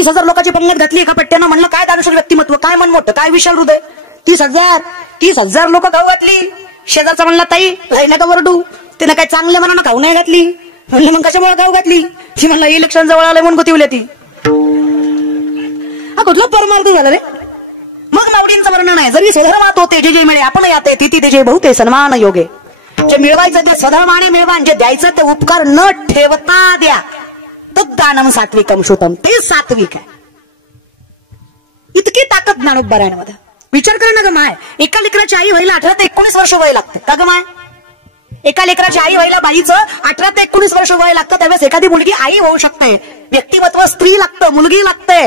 30,000 लोकांची पंगत घातली एका पट्ट्यानं. म्हणलं काय दानशूर व्यक्तिमत्व, काय मन मोठं, काय विशाल हृदय. 30,000 लोक खाऊ घातली. शेजारचा म्हणला ताई राहिला का वरडू, तिने काय चांगल्या मनानं खाऊ नाही घातली. म्हणलं मग कशामुळे खाऊ घातली. ती म्हणला इलेक्शन जवळ आलंय म्हणून गोतिवल्या ती. हा कुठलं परमार्थ झालं रे. मग माऊलींचं वर्णन आहे, जरी स्वधर्मात होते जे जे मिळे आपण याते तिथे ते जे बहुते सन्मान योगे. जे मिळवायचं ते स्वधर्माने मिळवा, जे द्यायचं ते उपकार न ठेवता द्या. तद्दानम सात्विकम श्रुतम, ते सात्विक आहे. इतकी ताकद ज्ञानोबरायांमध्ये. विचार करा ना ग माय, एका लेकराची आई व्हायला 18 ते 19 वर्ष वय लागते का ग माय. एका लेकराची आई व्हायला बाईचं 18 ते 19 वर्ष वय लागतं. त्यावेळेस एखादी मुलगी आई होऊ शकते. व्यक्तिमत्व स्त्री लागतं, मुलगी लागते.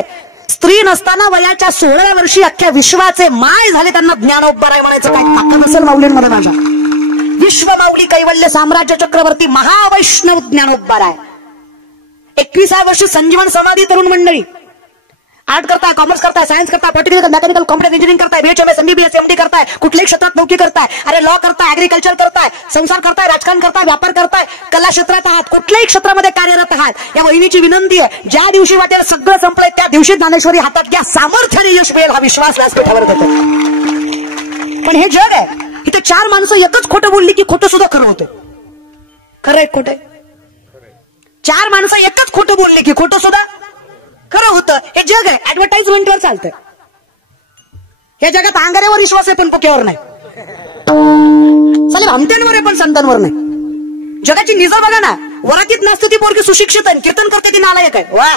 स्त्री नसताना वयाच्या 16व्या वर्षी अख्ख्या विश्वाचे माय झाले. त्यांना ज्ञानोबराय म्हणायचं काय ताकद असेल माऊलींमध्ये माझ्या. विश्व माऊली कैवल्य साम्राज्य चक्रवर्ती महावैष्णव ज्ञानोबराय. 21व्या वर्षी संजीवन समाधी तरुण मंडळी. आर्ट करताय, कॉमर्स करताय, सायन्स करताय, पॉलिटिकल, मेकॅनिकल, कॉम्प्युटर इंजिनिअरिंग करताय, BHMS, MBBS, MD करताय, कुठल्याही क्षेत्रात नोकरी करताय. अरे लॉ करताय, ऍग्रिकल्चर करताय, संसार करताय, राजकारण करताय, व्यापार करताय, कला क्षेत्रात आहात, कुठल्याही क्षेत्रामध्ये कार्यरत आहात. या वहिनीची विनंती आहे, ज्या दिवशी वाटेल सगळं संपलंय त्या दिवशी ज्ञानेश्वरी हातात घ्या. सामर्थ्याने यश मिळेल हा विश्वास व्यासपीठावर देतो. पण हे जग आहे, इथे 4 माणसं एकच खोटं बोलली की खोटं सुद्धा खरं होतं. खरं आहे खोटं. 4 माणसं एकच खोटं बोलली की खोटं सुद्धा खरं होतं. हे जग आहे, ऍडव्हर्टाइजमेंटवर चालतं. या जगात अंगाऱ्यावर विश्वास आहे पण पुक्यावर नाही. चालेल हमत्यांवर आहे पण संतांवर नाही. जगाची निजा बघा ना, वरातीत नसते ती पोरगी सुशिक्षित आहे, कीर्तन करते ती नालायक आहे. वा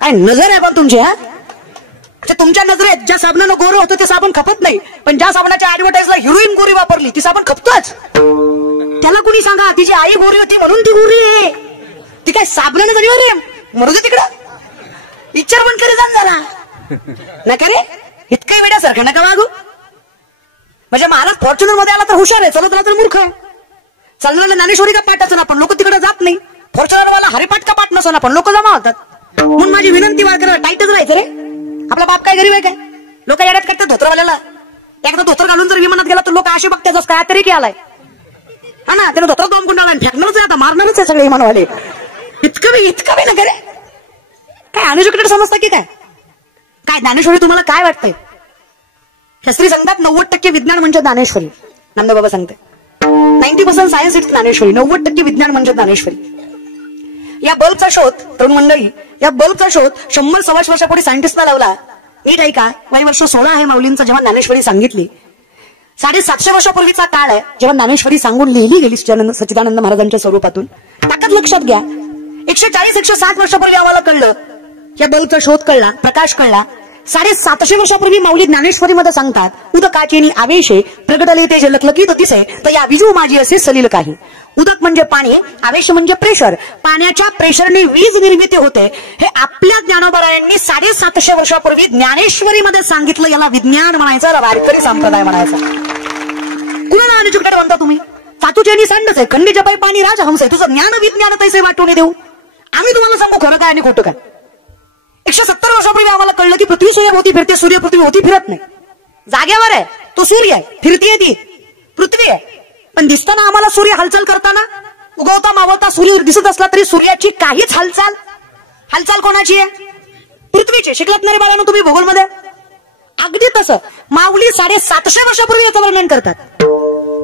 काय नजर आहे पण तुमची. हा तुमच्या नजरेत ज्या साबणानं गोरं होतं ते साबण खपत नाही, पण ज्या साबणाच्या ऍडव्हर्टाइजला हिरोईन गोरी वापरली ती साबण खपतोच. त्याला कुणी सांगा तिची आई गोरी होती म्हणून ती गोरी आहे. ती काय साबणानं झाली रे, मरू दे तिकडं. विचार पण करी जाण जरा नका रे, इतकं वेड्यासारखं नका वागू. म्हणजे महाराज फॉर्च्युनर मध्ये आला तर हुशार आहे, चलत राहा तर मूर्ख आहे. चाललेला ज्ञानेश्वरी का पाठ असं पण लोक तिकडे जात नाही. फॉर्च्युनर वाला हरिपाठ का पाठ नसो ना पण लोक जमा होतात. म्हणून माझी विनंती वाळ टाईटच राहायचं रे. आपला बाप काय गरीब आहे काय. लोक येड्यात करतात धोत्रवाल्याला. एकदा धोतर घालून जर विमानात गेला तर लोक असे बघतात काय तरी की आलाय. हा ना, त्यानं धोतर 2 गुंडाळा फेकणारच आहे, आता मारणारच आहे सगळे विमानवाले. इतकं बी नका रे. काय अनएज्युकेटेड समजता की काय. काय ज्ञानेश्वरी तुम्हाला काय वाटतंय. शास्त्री सांगतात 90% विज्ञान म्हणजे ज्ञानेश्वरी. नामदेव बाबा सांगते 90% सायन्स इट्स ज्ञानेश्वरी, 90% विज्ञान म्हणजे ज्ञानेश्वरी. या बल्बचा शोध तरुण मंडळी, या बल्बचा शोध 100-125 वर्षापूर्वी सायंटिस्टला लावला. नीट आहे का, वय वर्ष 16 आहे माऊलींचं जेव्हा ज्ञानेश्वरी सांगितली. 750 वर्षापूर्वीचा काळ आहे जेव्हा ज्ञानेश्वरी सांगून लिहिली गेली सच्चिदानंद महाराजांच्या स्वरूपातून. ताकद लक्षात घ्या. 140-160 वर्षापूर्वी आम्हाला कळलं, या बल्बचा शोध कळला, प्रकाश कळला. 750 वर्षापूर्वी माऊली ज्ञानेश्वरी मध्ये सांगतात, उदकाचेनी आवेशे प्रगटले ते लखलखीत दिसे तर या विजू माझी असे सलील काही. उदक म्हणजे पाणी, आवेश म्हणजे प्रेशर. पाण्याच्या प्रेशरने वीज निर्मिती होते. हे आपल्या ज्ञानोबरायांनी 750 वर्षापूर्वी ज्ञानेश्वरी मध्ये सांगितलं. याला विज्ञान म्हणायचं, वारकरी संप्रदाय म्हणायचा. कुणाला अनएज्युकेटेड म्हणता तुम्ही. सातूचेनी सांडच आहे, खंडीच्या पायी पाणी राजहंस आहे. तुझं ज्ञान विज्ञान तैसे वाटून देऊ. आम्ही तुम्हाला सांगू खरं काय आणि खोटं काय. 170 वर्षापूर्वी आम्हाला कळलं की पृथ्वी सूर्यभोवती फिरते, सूर्य पृथ्वीभोवती फिरत नाही. जागेवर आहे तो सूर्य आहे, फिरतीये ती पृथ्वी आहे. पण दिसताना आम्हाला सूर्य हालचाल करताना, उगवता मावळता सूर्य दिसत असला तरी सूर्याची काहीच हालचाल कोणाची आहे. पृथ्वीची. शिकलात नाही रे बाळांनो तुम्ही भूगोलमध्ये. अगदी तसं माऊली 750 वर्षापूर्वी याचं वर्णन करतात.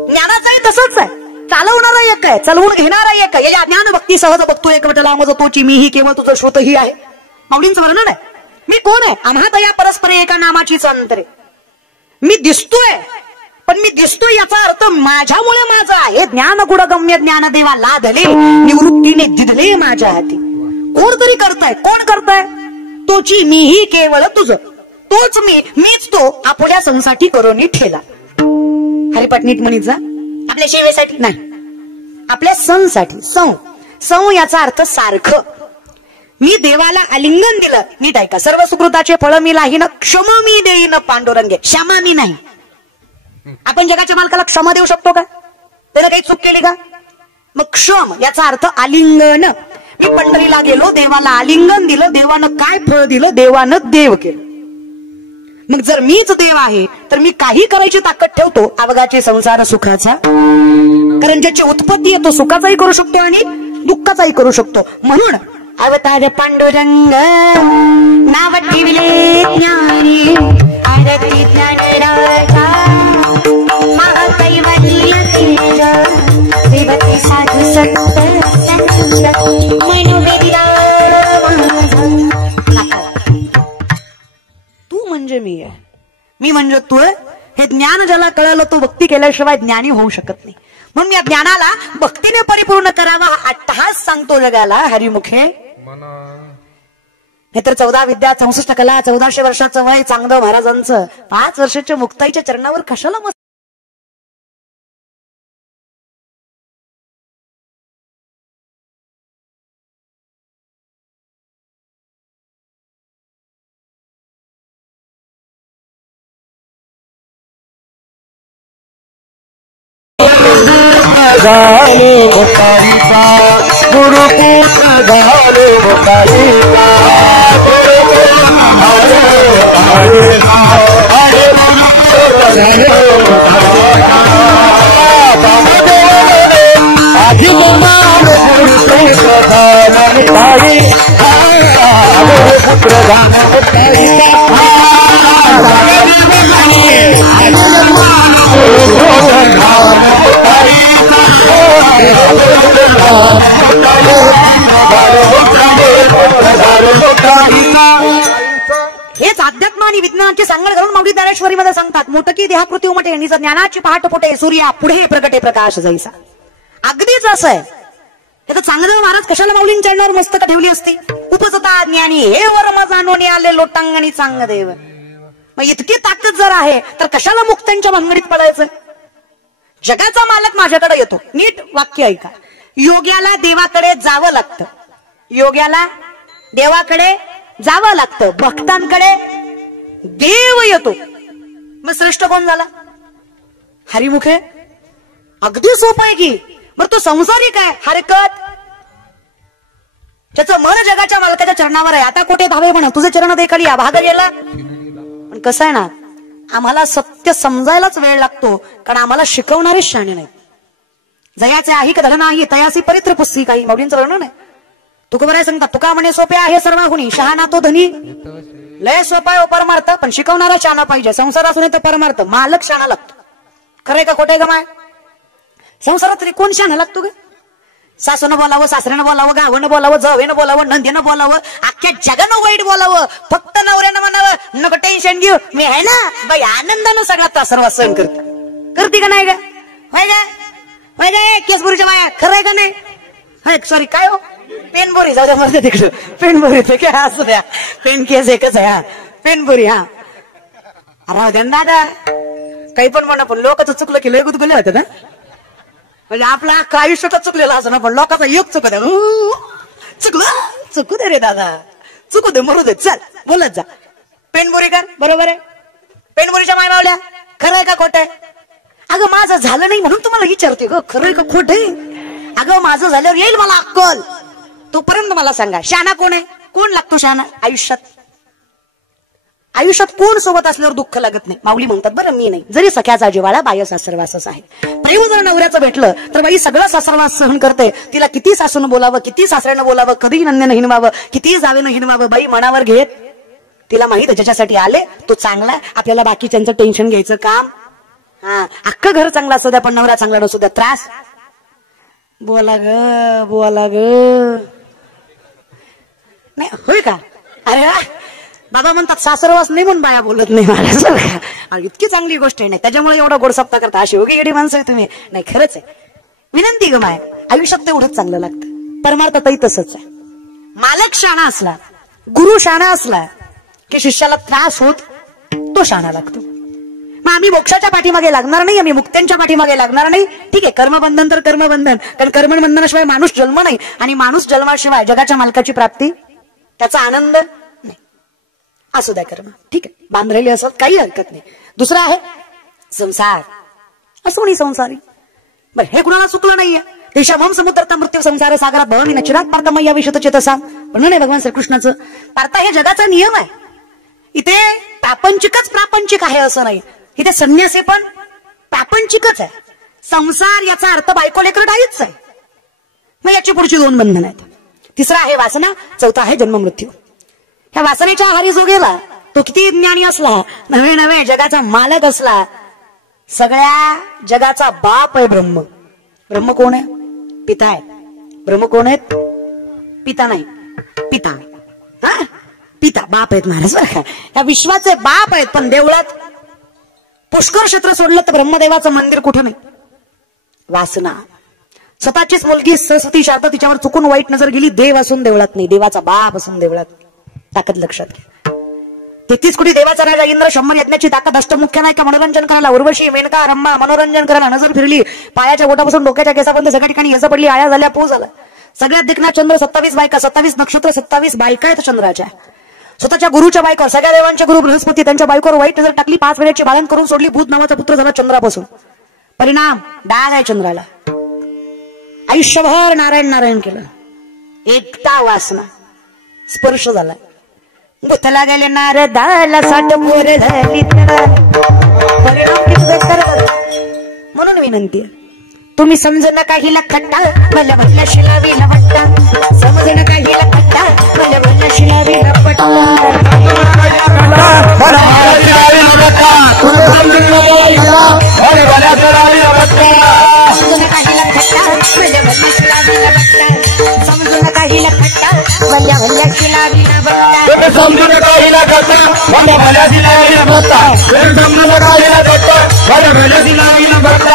ज्ञानाचंही तसंच आहे. चालवणारा एक आहे, चालवून घेणारा एक आहे. या ज्ञान भक्ती सहज बघतो एकवटला मज तोची मीही केवळ तुझं श्रोतही आहे. माऊलींचं वर्णन आहे. मी कोण आहे. आम्हात या परस्पर एका नामाचीच अंतरे. मी दिसतोय पण मी दिसतोय याचा अर्थ माझ्यामुळे माझं आहे. ज्ञान गुणगम्य ज्ञान देवा लादले निवृत्तीने दिदले माझ्या हाती. कोण तरी करताय. कोण करताय. तोची मीही केवळ तुझं. तोच मीच तो आपल्या संसाठी करोनी ठेला. हरिपाठ नीट म्हणीत जा. आपल्या सेवेसाठी नाही, आपल्या सणसाठी. सं याचा अर्थ सारखं. मी देवाला आलिंगन दिलं. नीट ऐका. सर्व सुकृताचे फळ मी लाहीन, क्षम मी देईन पांडुरंगे. क्षमा मी नाही. आपण जगाच्या मालकाला क्षमा देऊ शकतो का. त्यानं काही चूक केली का. मग क्षम याचा अर्थ आलिंगन. मी पंढरीला गेलो, देवाला आलिंगन दिलं. देवानं काय फळ दिलं. देवानं देव केलं. मग जर मीच देव आहे तर मी काही करायची ताकद ठेवतो अवघाचे संसार सुखाचा. कारण ज्याची उत्पत्ती आहे तो सुखाचाही करू शकतो आणि दुःखाचाही करू शकतो. म्हणून अवतार पांडुरंग तू म्हणजे मी आहे, मी म्हणजे तू आहे. हे ज्ञान ज्याला कळलं तो भक्ती केल्याशिवाय ज्ञानी होऊ शकत नाही. म्हणून या ज्ञानाला भक्तीने परिपूर्ण करावा हा अट्टहास सांगतो जगाला हरिमुखे. हे तर 14 विद्या 64 कला 1400 वर्षाचं वय चांगलं महाराजांचं 5 वर्षाच्या मुक्ताईच्या चरणावर कशाला मस्त झाले मुक्ताईचा गुरुपुत्र झाले मुक्ताईचा आधी गुरुपुत्र झाले हेच अध्यात्म आणि विज्ञानाची सांगड घालून माऊली ज्ञानेश्वरी मध्ये सांगतात. मोठकी देहाकृती उमटे निज ज्ञानाची पहाट पोटे सूर्या पुढे प्रगटे प्रकाश जैसा. अगदीच असं आहे. हे तर चांगदेव महाराज कशाला माऊलींच्या चरणावर मस्तक ठेवली असती. उपजता ज्ञानी हे वर्म जाणून आले लोटांगणी चांगदेव. मग इतकी ताकद जर आहे तर कशाला मुक्तांच्या भानगडीत पडायचं. जगाचा मालक माझ्याकडे येतो. नीट वाक्य ऐका. योग्याला देवाकडे जावं लागतं. योग्याला देवाकडे जावं लागतं. भक्तांकडे देव येतो. मग श्रेष्ठ कोण झाला. हरिमुखे. अगदी सोपं आहे की. बरं तो संसारिक आहे हरकत. त्याचं मन जगाच्या मालकाच्या चरणावर आहे. आता कोठे धावे म्हणा तुझे चरण देखली या भाग गेला. पण कसं आहे ना आम्हाला सत्य समजायलाच वेळ लागतो. कारण आम्हाला शिकवणारे शहाणे नाहीत. जयाचे आहे का धड नाही तयासी परित्र पुस्ती काही माऊलींचं वर्णन आहे. तुका बरं सांगतात तुका म्हणे सोपे आहे सर्वाहुनी शहाणा तो धनी. लय सोपा आहे परमार्थ पण शिकवणारा शहाणा पाहिजे. संसार असून तर परमार्थ मालक शहाणा लागतो. खरंय का खोटे गमाय. संसारात तरी कोण शहाणा लागतो ग. सासूनं बोलावं सासऱ्यानं बोलावं गावानं बोलावं जवेनं बोलावं नंदीनं बोलावं अख्ख्या जगानं वाईट बोलावं फक्त नवऱ्यानं म्हणावं नको टेन्शन घेऊ मी आहे ना बाई आनंदानं सगळा सर्व सहन करते का नाही का. होय का केसपुरीच्या बाया खरंय का नाही. सॉरी काय हो पेनबोरी जाऊ द्या मग तिकडं पेनबोरी ते काय असू द्या. पेन केस एकच आहे. हा पेनबोरी. हा राहू द्या दादा काही पण म्हणा पण लोकांचं चुकलं की लय गुदगुले होते ना. म्हणजे आपलं अख्खं आयुष्य तर चुकलेलं असं ना पण लोकांचा योग चुकत चुकू दे रे दादा चुकू दे मरू दे चल बोलत जा. पेनबोरी कर बरोबर आहे. पेनबोरीच्या माय मावल्या खरंय का खोट आहे. अगं माझं झालं नाही म्हणून तुम्हाला विचारते ग खरंय का खोट आहे. अगं माझं झाल्यावर येईल मला अक्कल. तोपर्यंत मला सांगा शहाणा कोण आहे. कोण लागतो शहाणा आयुष्यात. आयुष्यात कोण सोबत असल्यावर दुःख लागत नाही. माऊली म्हणतात बरं मी नाही. जरी सख्याचा जिवाळा बाह्य सासरवासच आहे. प्रेम जर नवऱ्याचं भेटलं तर बाई सगळं सासरवास सहन करते. तिला किती सासून बोलावं किती सासऱ्यानं बोलावं कधी नंद्यानं हिनवावं किती जावेनं हिनवावं बाई मनावर घेत. तिला माहित ज्याच्यासाठी आले तो चांगला. आपल्याला बाकीच्यांचं टेन्शन घ्यायचं काम. हा अख्खं घर चांगलं असू द्या पण नवरा चांगला नसू द्या त्रास. बोला ग नाही होय का. अरे बाबा म्हणतात सासरवास नाही म्हणून बाया बोलत नाही मला. इतकी चांगली गोष्ट आहे नाही त्याच्यामुळे एवढा गोड सप्ताह करता. अशी योगी येडी माणसं आहे तुम्ही. नाही खरंच आहे विनंती ग माय आयुष्यात तेवढंच चांगलं लागतं. परमार्थातही तसंच आहे. मालक शहाणा असला गुरु शहाणा असला की शिष्याला त्रास होत तो शहाणा लागतो. मग आम्ही मोक्षाच्या पाठीमागे लागणार नाही. आम्ही मुक्त्यांच्या पाठीमागे लागणार नाही. ठीक आहे कर्मबंधन तर कर्मबंधन. कारण कर्मबंधनाशिवाय माणूस जन्म नाही आणि माणूस जन्माशिवाय जगाच्या मालकाची प्राप्ती त्याचा आनंद नाही. असू द्या कर्म ठीक आहे बांधलेली असत काही हरकत नाही. दुसरं आहे संसार असो नाही संसारी. बरं हे कुणाला चुकलं नाहीये. देशाभम समुद्रता मृत्यू संसार सागरात भवमी नचिरात पार्था या विषय चेतसा म्हणून आहे भगवान श्रीकृष्णाचं. पार्था हे जगाचा नियम आहे. इथे प्रापंचिकच प्रापंचिक आहे असं नाही. इथे संन्यासी पण प्रापंचिकच आहे. संसार याचा अर्थ बायको लेकर डाईच आहे. मग याची पुढची 2 बंधन आहेत. तिसरा आहे वासना. चौथा आहे जन्म मृत्यू. ह्या वासनेच्या आहारी जो गेला तो किती ज्ञानी असला नवे नवे जगाचा मालक असला सगळ्या जगाचा बाप आहे ब्रह्म. ब्रह्म कोण आहे. पिता आहे. ब्रह्म कोण आहेत? पिता नाही, पिता. हा, पिता बाप आहेत महाराज बरं का. या विश्वाचे बाप आहेत. पण देवळात पुष्कर क्षेत्र सोडलं तर ब्रह्मदेवाचं मंदिर कुठं नाही. वासना. स्वतःचीच मुलगी सरस्वती शारदा तिच्यावर चुकून वाईट नजर गेली. देव असून देवळात नाही, देवाचा बाप असून देवळात. ताकद लक्षात घ्या. 33 कोटी देवाचा राजा इंद्र 100 यज्ञाची ताकद. अष्टमुख्य नाही का मनोरंजन करायला. उर्वशी, मेनका, रंभा मनोरंजन करायला नजर फिरली. पायाच्या बोटापासून डोक्याच्या केसापर्यंत सगळ्या ठिकाणी यश पडली. आया झाल्या, पो झाला. सगळ्यात देखना चंद्र 27 बायका, 27 नक्षत्र, 27 बायका आहेत चंद्राच्या. स्वतःच्या गुरुच्या बायकोवर, सगळ्या देवांचे गुरु बृहस्पती त्यांच्या बायकोवर वाईट नजर टाकली. 5 वेळेची बाळण करून सोडली. भूत नावाचा पुत्र झाला चंद्रापासून. परिणाम डाग आहे चंद्राला. आयुष्यभर नारायण नारायण केलं. एकटा वासना स्पर्श झाला. गुथला गेले नारदाला 60 पोर झाली. परिणाम म्हणून विनंती आहे, तुम्ही समजू नका हिला खट्टा, मला भरल्या शिलावी लपट्टा. समजू नका हिला खट्टा, मला भरल्या शिलावी लपट्टा. समजू नका हिला खट्टा, भल्या भल्या शिलावी लपट्टा. समजू नका हिला खट्टा, भल्या भल्या शिलावी लपट्टा. समजू नका हिला खट्टा, भल्या भल्या शिलावी लपट्टा.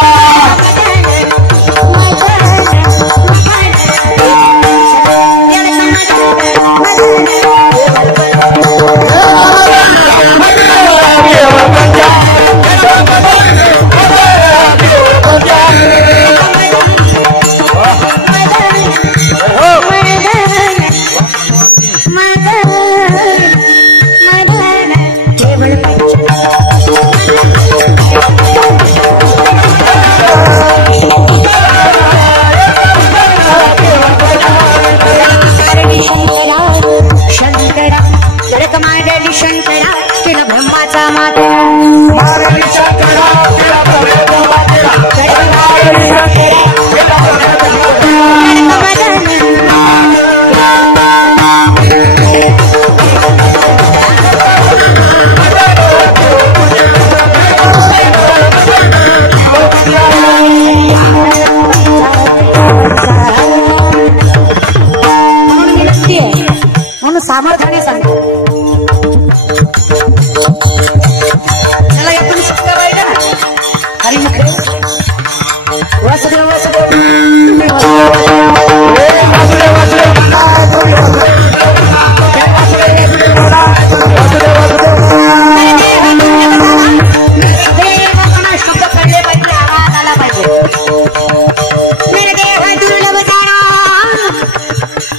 सामर्थ्याने सांगतो. त्याला यातून सुंदर आहे का? हरी मुखे वासुदेव वासुदेव शुद्ध करले पाहिजे. आवाज आला पाहिजे. मेरे देव दुर्लभ जाणा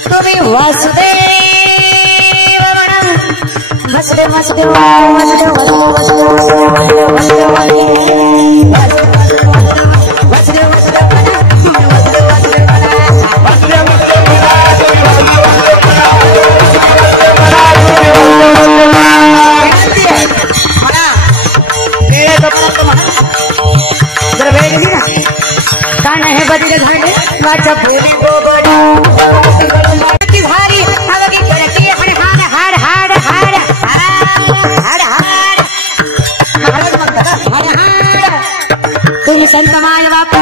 तुम्ही वासुदेव. वासुदेव वासुदेव वासुदेव वासुदेव वासुदेव वासुदेव जर वेळ गेली ना कान हे बदल झाले वाचा भोली गोबडी भारी हवगी करती आपण हाड हाड हाड हाड हाड हाड तुम्ही संत माय बापू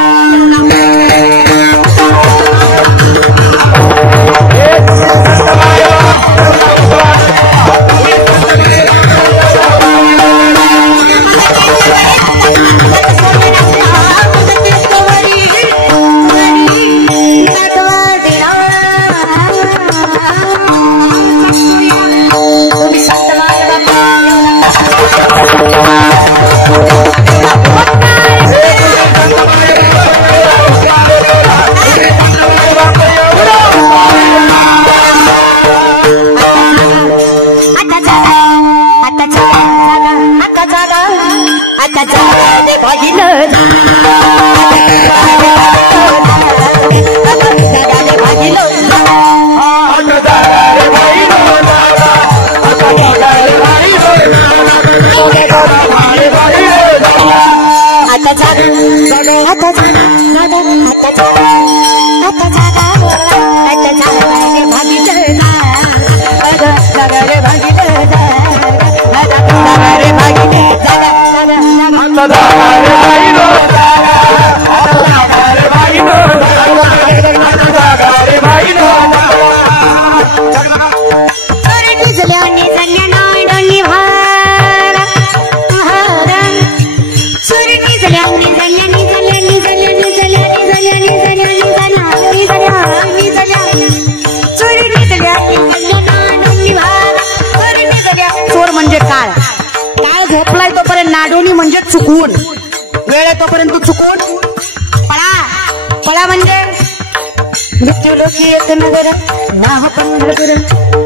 म्हणजे काळ. काळ झोपलाय तोपर्यंत नाडोनी म्हणजे चुकवून, वेळ आहे तोपर्यंत चुकून पळा. पळा म्हणजे मृत्यू लोकी येत नगर नाह पंढरपूर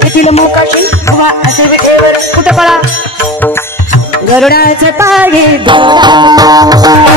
येथील मोकाशी उभा असे विठेवर. कुठे पळा? गरुडाचं पागे गरुडा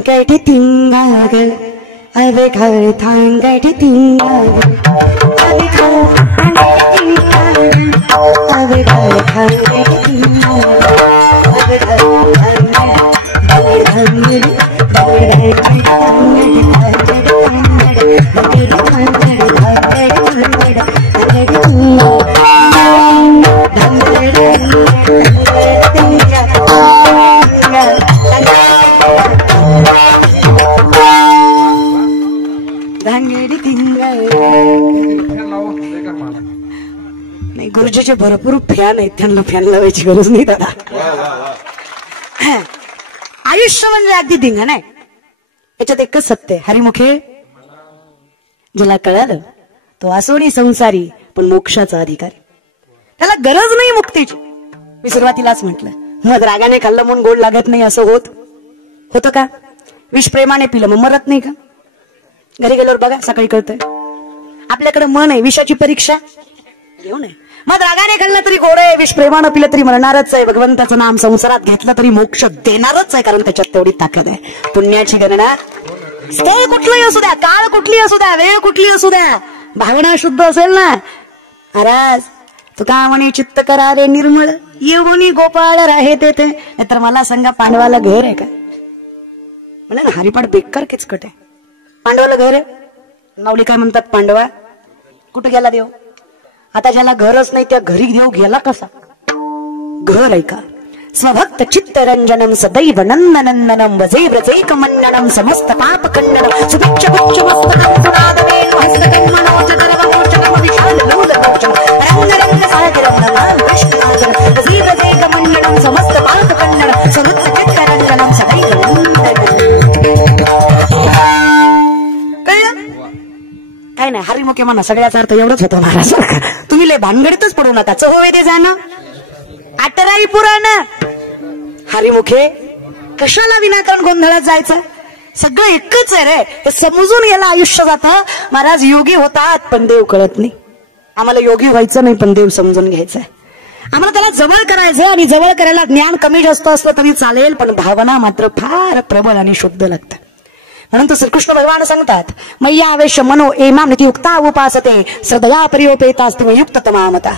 थांगडी तिंगाग अवे घर थांगडी तिंगाग अवे घर थांगडी तिंगाग अवे नाही गुरुजीचे भरपूर फॅन आहेत, त्यांना फॅन लावायची गरज नाही दादा. आयुष्य म्हणजे अगदी धिंगाणा आहे. याच्यात एकच सत्य आहे, हरिमुखे ज्याला कळालं तो असोनी संसारी पण मोक्षाचा अधिकारी. त्याला गरज नाही मुक्तीची. मी सुरुवातीलाच म्हटलं, मग रागाने खाल्लं म्हणून गोड लागत नाही असं होतं का? विष प्रेमाने पिलं मग मरत नाही का? घरी गेल्यावर बघा सकाळी कळतंय. आपल्याकडे मन आहे, विषाची परीक्षा घेऊ नये. मग रागाने खाल्लं तरी गोड आहे, विष प्रेमानं पिलं तरी मरणारच आहे. भगवंताचं नाम संसारात घेतलं तरी मोक्ष देणारच आहे, कारण त्याच्यात तेवढी ताकद आहे. पुण्याची गणना स्थळ कुठलंही असू द्या, काळ कुठली असू द्या, वेळ कुठली असू द्या, भावना शुद्ध असेल ना. महाराज तुका म्हणे चित्त करा रे निर्मळ, येऊनी गोपाळ राहे तेथे. नाहीतर मला सांगा पांडवाला घर आहे का? म्हणे ना हरिपाठ बेकार किचकट आहे. पांडवाला घर आहे? माऊली काय म्हणतात, पांडवा कुठे गेला देव? आता ज्याला घरच नाही त्या घरी देव गेला कसा? घर आहे का? स्वभक्त चित्त रंजनम सदैव नंदनंदनम वजे व्रजैक मंडनम समस्त पाप खंडनम सुभिक्ष गुच्छ मस्तकं पुनादवेन हस्तकन्मनोच दर्वमोचनम विशाल मूलमोचनम रंग रंग सागरम नमाम कृष्णादरम वजे व्रजैक मंडनम समस्त पाप खंडनम समस्त चित्त रंजनम सदैव काय नाही. हरिमुखे म्हणा सगळ्याचा अर्थ एवढंच होतो महाराज. तुम्ही लय भानगडीतच पडू नका. चहोवेदे जाणं आटराई पुराण. हरिमुखे कशाला विनाकारण गोंधळात जायचं? सगळं एकच आहे रे, हे समजून याला आयुष्य जातं. महाराज योगी होतात पण देव कळत नाही. आम्हाला योगी व्हायचं नाही पण देव समजून घ्यायचंय. आम्हाला त्याला जवळ करायचं, आणि जवळ करायला ज्ञान कमी जास्त असलं तरी चालेल, पण भावना मात्र फार प्रबळ आणि शुद्ध लागतात. म्हणून तो श्रीकृष्ण भगवान सांगतात, मय्या आवेश मनो एमाम नित्युक्ता उपासते श्रद्धया परियोपेतास्ति युक्त तमामता.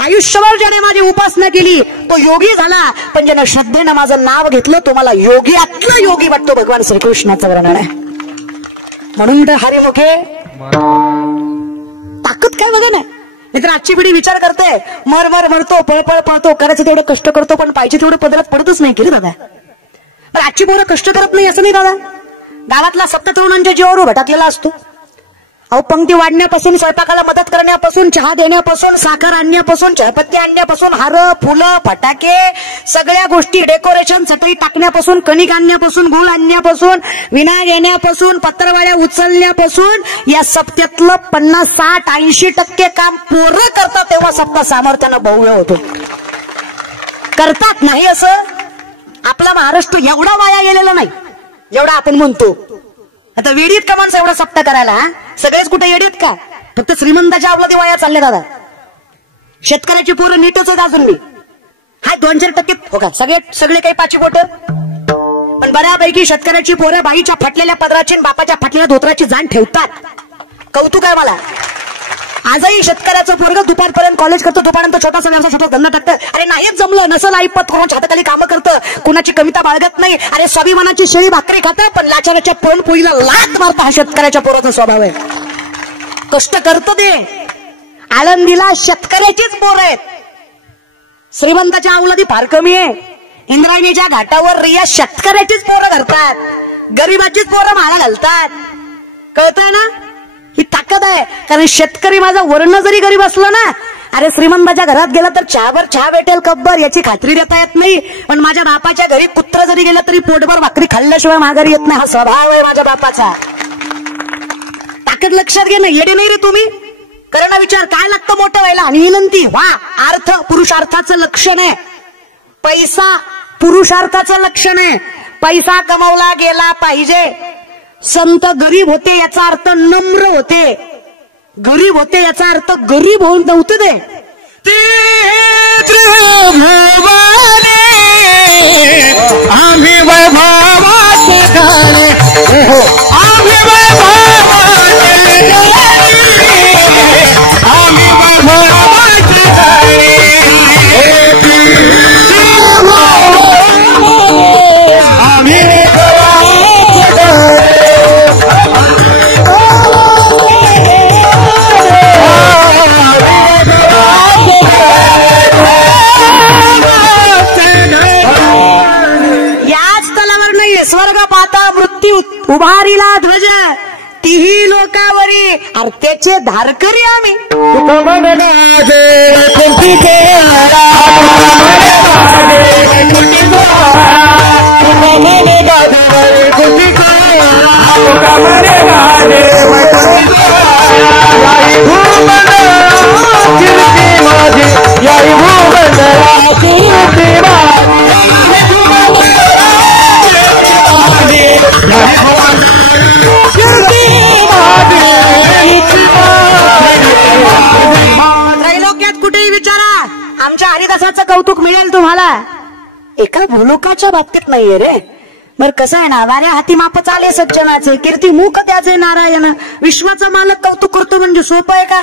आयुष्यभर ज्याने माझी उपासना केली तो योगी झाला, पण ज्याने श्रद्धेनं माझं नाव घेतलं तो मला योगीतला योगी वाटतो. भगवान श्रीकृष्णाचं वर्णन आहे. म्हणून तर हरिमुखे ताकद काय बघा ना. नाहीतर आजची पिढी विचार करते, मर मर मरतो, पळपळ पळतो, करायचं तेवढं कष्ट करतो पण पाहिजे तेवढं पदरात पडतच नाही की रे दादा. पण आजची पोरं कष्ट करत नाही असं नाही दादा. गावातला सप्त तरुणांच्या जीवावर उभा टाकलेला असतो. अहो पंक्ती वाढण्यापासून, स्वयंपाकाला मदत करण्यापासून, चहा देण्यापासून, साखर आणण्यापासून, चहापत्ती आणण्यापासून, हार फुलं फटाके सगळ्या गोष्टी, डेकोरेशन चटई टाकण्यापासून, कणिक आणण्यापासून, गुळ आणण्यापासून, विना घेण्यापासून, पत्रवाड्या उचलण्यापासून, या सप्त्यातलं 50, 60, 80% काम पोरं करतात. तेव्हा सप्ताह सामर्थ्यानं भव्य होतो. करतात नाही असं आपला महाराष्ट्र एवढा वाया गेलेला नाही जेवढा आपण म्हणतो. आता वेडीत का माणसं एवढा सप्ताह करायला? सगळेच कुठे येडीत का? फक्त श्रीमंताच्या अवलादी वाया चालले दादा. शेतकऱ्याची पोरं नीटच आहेत अजून. मी हा 2-4% हो का? सगळे काही पाची बोट, पण बऱ्यापैकी शेतकऱ्याची पोरं बाईच्या फाटलेल्या पदराची, बापाच्या फाटलेल्या धोत्राची जाण ठेवतात. कौतुक आहे मला. आजही शेतकऱ्याचं पोरग दुपारपर्यंत कॉलेज करतो, दुपारनंतर छोटासा व्यवसाय, छोटा धंदा टाकतं. अरे नाहीच जमलं नसल ऐपत कोणाच्या हाताखाली कामं करतं, कुणाची कविता बाळगत नाही. अरे स्वाभिमानाची शेळी भाकरी खातं, पण लाचाराच्या पुरणपोळीला लात मारता. हा शेतकऱ्याच्या पोराचा स्वभाव आहे. कष्ट करतं ते. आळंदीला शेतकऱ्याचीच पोरं आहेत. श्रीमंताच्या अवलादी फार कमी आहे. इंद्रायणीच्या घाटावर रिया शेतकऱ्याचीच पोरं करतात, गरीबाचीच पोरं माळा घालतात. कळतंय ना? ही ताकद आहे. कारण शेतकरी माझा वर्ण जरी गरीब असलं ना, अरे श्रीमंताच्या घरात गेला तर चहावर चहा भेटेल कब्बर याची खात्री देता येत नाही. पण माझ्या बापाच्या घरी कुत्र जरी गेलं तरी पोटभर भाकरी खाल्ल्याशिवाय माघारी येत नाही. हा स्वभाव आहे माझ्या बापाचा. ताकद लक्षात घे ना. येडे नाही रे तुम्ही. करणा विचार काय लागतं मोठं व्हायला. आणि विनंती वा अर्थ पुरुषार्थाचं लक्षण आहे. पैसा पुरुषार्थाचं लक्षण आहे. पैसा कमवला गेला पाहिजे. संत गरीब होते याचा अर्थ नम्र होते. गरीब होते याचा अर्थ गरीब होऊन नव्हते ते. आम्ही वैभवाचे उभारीला ध्वज तीही लोकावरी अरे त्याचे धारकरी आम्ही त्रैलोक्यात कुठेही विचारा आमच्या हरिदासाचं कौतुक मिळेल तुम्हाला. एका भूलोकाच्या बाबतीत नाहीये रे. बर कसं आहे ना, वाऱ्या हाती माप चाले सज्जनाचे कीर्ती मुख त्याचे नारायण. विश्वाचा मालक कौतुक करतो म्हणजे सोपं आहे का?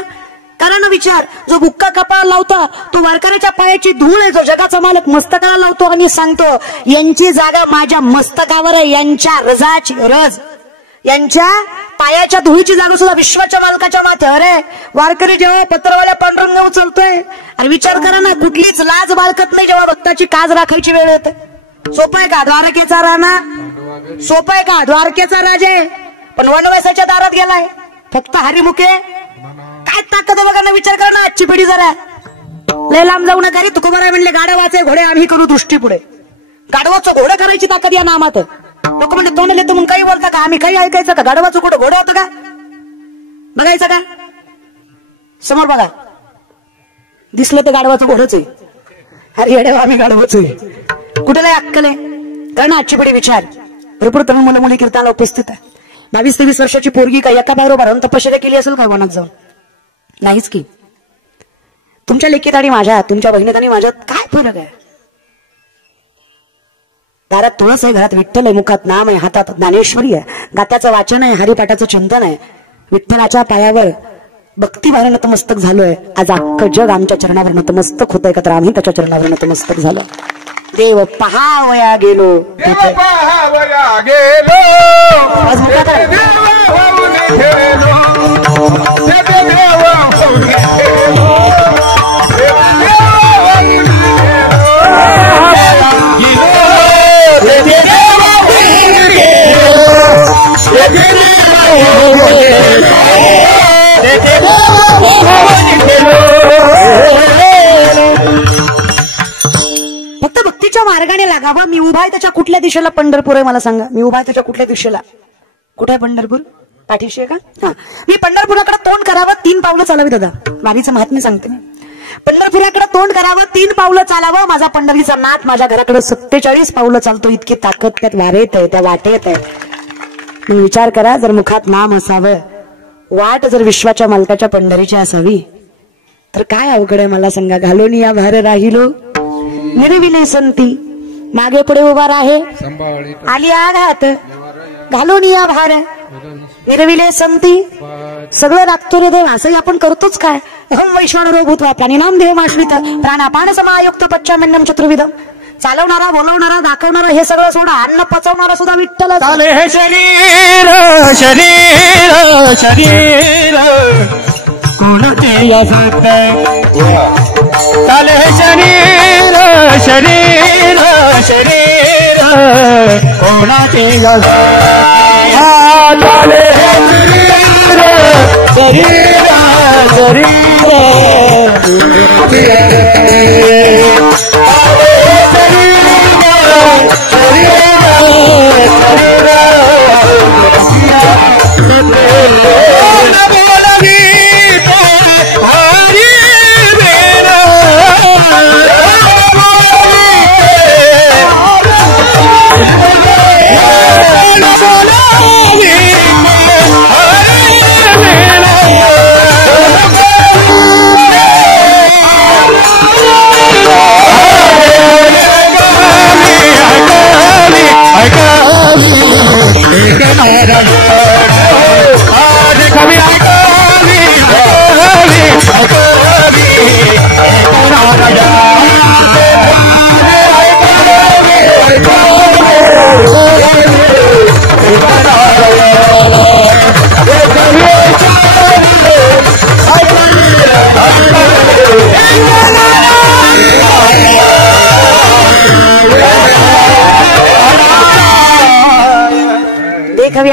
कारण विचार, जो बुक्का कपाळ लावतो तो वारकऱ्याच्या पायाची धूळ आहे. जो जगाचा मालक मस्तकाला लावतो आणि सांगतो यांची जागा माझ्या मस्तकावर आहे, यांच्या रजाची रज, यांच्या पायाच्या धुळीची जागा सुद्धा विश्वाच्या मालकाच्या माथ्यावर आहे. वारकरी जेव्हा पत्रवाल्या पांढरून उचलतोय आणि विचार करा ना, कुठलीच लाज बाळगत नाही जेव्हा भक्ताची काज राखायची वेळ येते. सोपं आहे का? द्वारकेचा राणा सोपं आहे का? द्वारकेचा राजा आहे पण वनवासाच्या दारात गेलाय. फक्त हरिमुखे काय ताकद आहे बघा ना. विचार करा ना, आजची पिढी जरा लय लांब जाऊ नका रे. तुकोबाराय म्हणले गाढवाचे घोडे आम्ही करू दृष्टी पुढे. गाढवाचं घोडं करायची ताकद या नामात. लोक म्हणजे तोंड येतं म्हणून काही बोलता का? आम्ही काही ऐकायचं का? गाढवाचं घोडं घोडं होतं का? बघायचं का? समोर बघा, दिसलं तर गाढवाचं घोडंच आहे. अरे येडे आम्ही गाढवच आहे. कुठे नाही अक्कल आहे? कारण आजची पिढी विचार भरपूर तरुण मुलं मुली कीर्तनाला उपस्थित आहे. 22-23 वर्षाची पोरगी काय एका बरोबर तपश्चर्या केली असेल का वनात जाऊन? नाहीच की. तुमच्या लेकीत आणि माझ्यात, तुमच्या बहिणीत आणि माझ्यात काय फरक आहे? दारात तुळस आहे, घरात विठ्ठल आहे, मुखात नाम आहे, हातात ज्ञानेश्वरी आहे, गात्याचं वाचन आहे, हरिपाठाचं चिंतन आहे. विठ्ठलाच्या पायावर भक्तिभावानं नतमस्तक झालोय. आज अख्खं जग आमच्या चरणावर नतमस्तक होतंय का? तर आम्ही त्याच्या चरणावर नतमस्तक झालो. देव पहावया गेलो, देव पहावया गेलो, आज मुखात आहे. फक्त भक्तीच्या मार्गाने लागावं. मी उभा आहे त्याच्या कुठल्या दिशेला? पंढरपूर आहे. मला सांगा, मी उभा आहे त्याच्या कुठल्या दिशेला? कुठे आहे पंढरपूर? पाठीशी आहे का? हा, मी पंढरपुराकडे तोंड करावं, 3 पावलं चालावी. दादा वारीचं महात्म्य सांगते. पंढरपुराकडे तोंड करावं, 3 पावलं चालावं. माझा पंढरीचा नाथ माझ्या घराकडे 47 पावलं चालतो. इतकी ताकद त्यात वारेत आहे, त्या वाटेत आहे. मग विचार करा, जर मुखात नाम असावं, वाट जर विश्वाच्या मालकाच्या पंढरीची असावी, तर काय अवघड आहे मला सांगा. घालून या भार राहिलो निर्विले संती, मागे पुढे उभा राहे आली आघात. घालून या भार निर्विले संती, सगळं राखतो रे देव. असंही आपण करतोच काय? अहम वैश्वानरो भूत्वा प्राणी नाम देव आश्रित, प्राणापान समायुक्त पच्चामन्नम चतुर्विधम. चालवणारा, बोलवणारा, दाखवणारा हे सगळं सोडा, अन्न पचवणारा सुद्धा विठ्ठल. चाले हे शरीर शरीर शरीर कोणते यात, चाले हे शरीर शरीर शरीर कोणाचे यात, चाले हे शरीर शरीर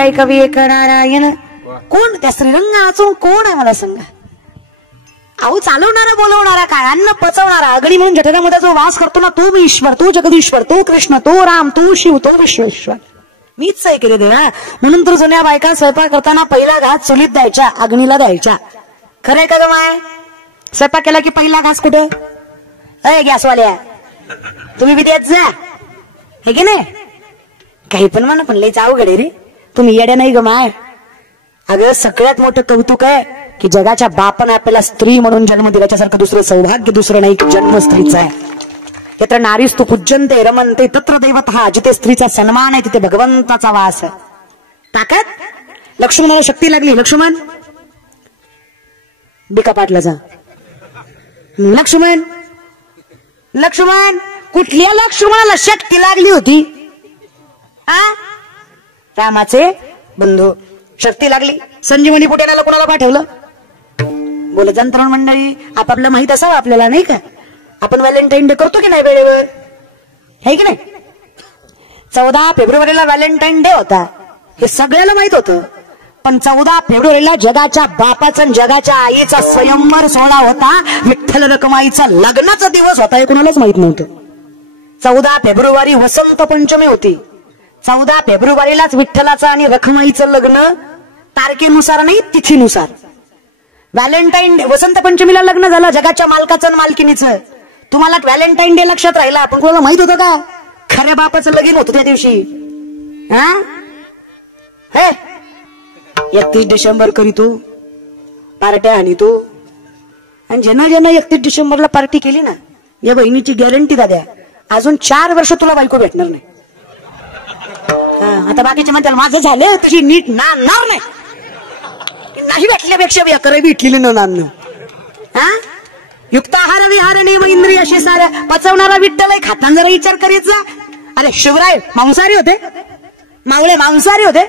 एक विवेक नारायण. कोण त्या श्रीरंगाचो कोण आहे मला सांगा. अहो चालवणारा बोलवणारा काय अन्न पचवणारा अग्नी म्हणून जठरामध्ये जो वास करतो ना तो मी ईश्वर, तो जगदीश्वर, तो कृष्ण, तो राम, तो शिव, तो विश्वेश्वर. मीच आहे की रे देवा. म्हणून तर जुन्या बायका स्वयंपाक करताना पहिला घास चुलीत द्यायच्या, अग्नीला द्यायच्या. खरंय का ग माय? स्वयंपाक केला की पहिला घास कुठे? अय गॅसवाल्या तुम्ही बी द्यायच जा हे की नाही. काही पण म्हणा पण लईच अवघड आहे रे. तुम्ही येड्या नाही ग माय. अगं सगळ्यात मोठं कौतुक आहे की जगाच्या बापाने आपल्याला स्त्री म्हणून जन्म दिल्याच्यासारखं दुसरं सौभाग्य दुसरं नाही. जन्म स्त्रीचा आहे. यत्र नारीस्तु पूज्यन्ते रमन्ते तत्र दैवतः. जिथे स्त्रीचा सन्मान आहे तिथे भगवंताचा वास आहे. ताकद लक्ष्मणाला शक्ती लागली. लक्ष्मण बिका पाटला जा. लक्ष्मण लक्ष्मण कुठल्या लक्ष्मणाला शक्ती लागली होती? रामाचे बंधू शक्ती लागली. संजीवनी पुट्याला कोणाला पाठवलं? बोल जंत्रण मंडळी आपापलं माहित असावं आपल्याला नाही का. आपण व्हॅलेंटाईन डे करतो की नाही वेळेवर है की नाही. 14 फेब्रुवारीला व्हॅलेंटाईन डे होता हे सगळ्याला माहित होतं. पण 14 फेब्रुवारीला जगाच्या बापाचा जगाच्या आईचा स्वयंवर सोहळा होता. विठ्ठल रखुमाईचा लग्नाचा दिवस होता हे कुणालाच माहित नव्हतं. 14 फेब्रुवारी वसंत पंचमी होती. 14 फेब्रुवारीलाच विठ्ठलाचं आणि रखुमाईचं लग्न तारखेनुसार नाही तिथीनुसार. व्हॅलेंटाईन डे वसंत पंचमीला लग्न झालं जगाच्या मालकाचं आणि मालकिनीचं. तुम्हाला व्हॅलेंटाईन डे लक्षात राहिला पण कोणाला माहित होतं का? खऱ्या बापाचं लगीन होतं त्या दिवशी. हे 31 डिसेंबर करीतो पार्ट्या आणि तो आणि ज्यांना 31 डिसेंबरला पार्टी केली ना या बहिणीची गॅरंटी दाद्या अजून 4 वर्ष तुला बायको भेटणार नाही. आता बाकीचे म्हणतात माझं झालं तशी नीट नाणार नाही. नाही भेटल्यापेक्षा व्याकर भेटलेली नान्न. युक्ताहार विहार नियम इंद्रिय असे सारं पचवणारा विठ्ठल आहे. खाताना जरा विचार करायचा. अरे शिवराय मांसाहारी होते. मावळे मांसाहारी होते.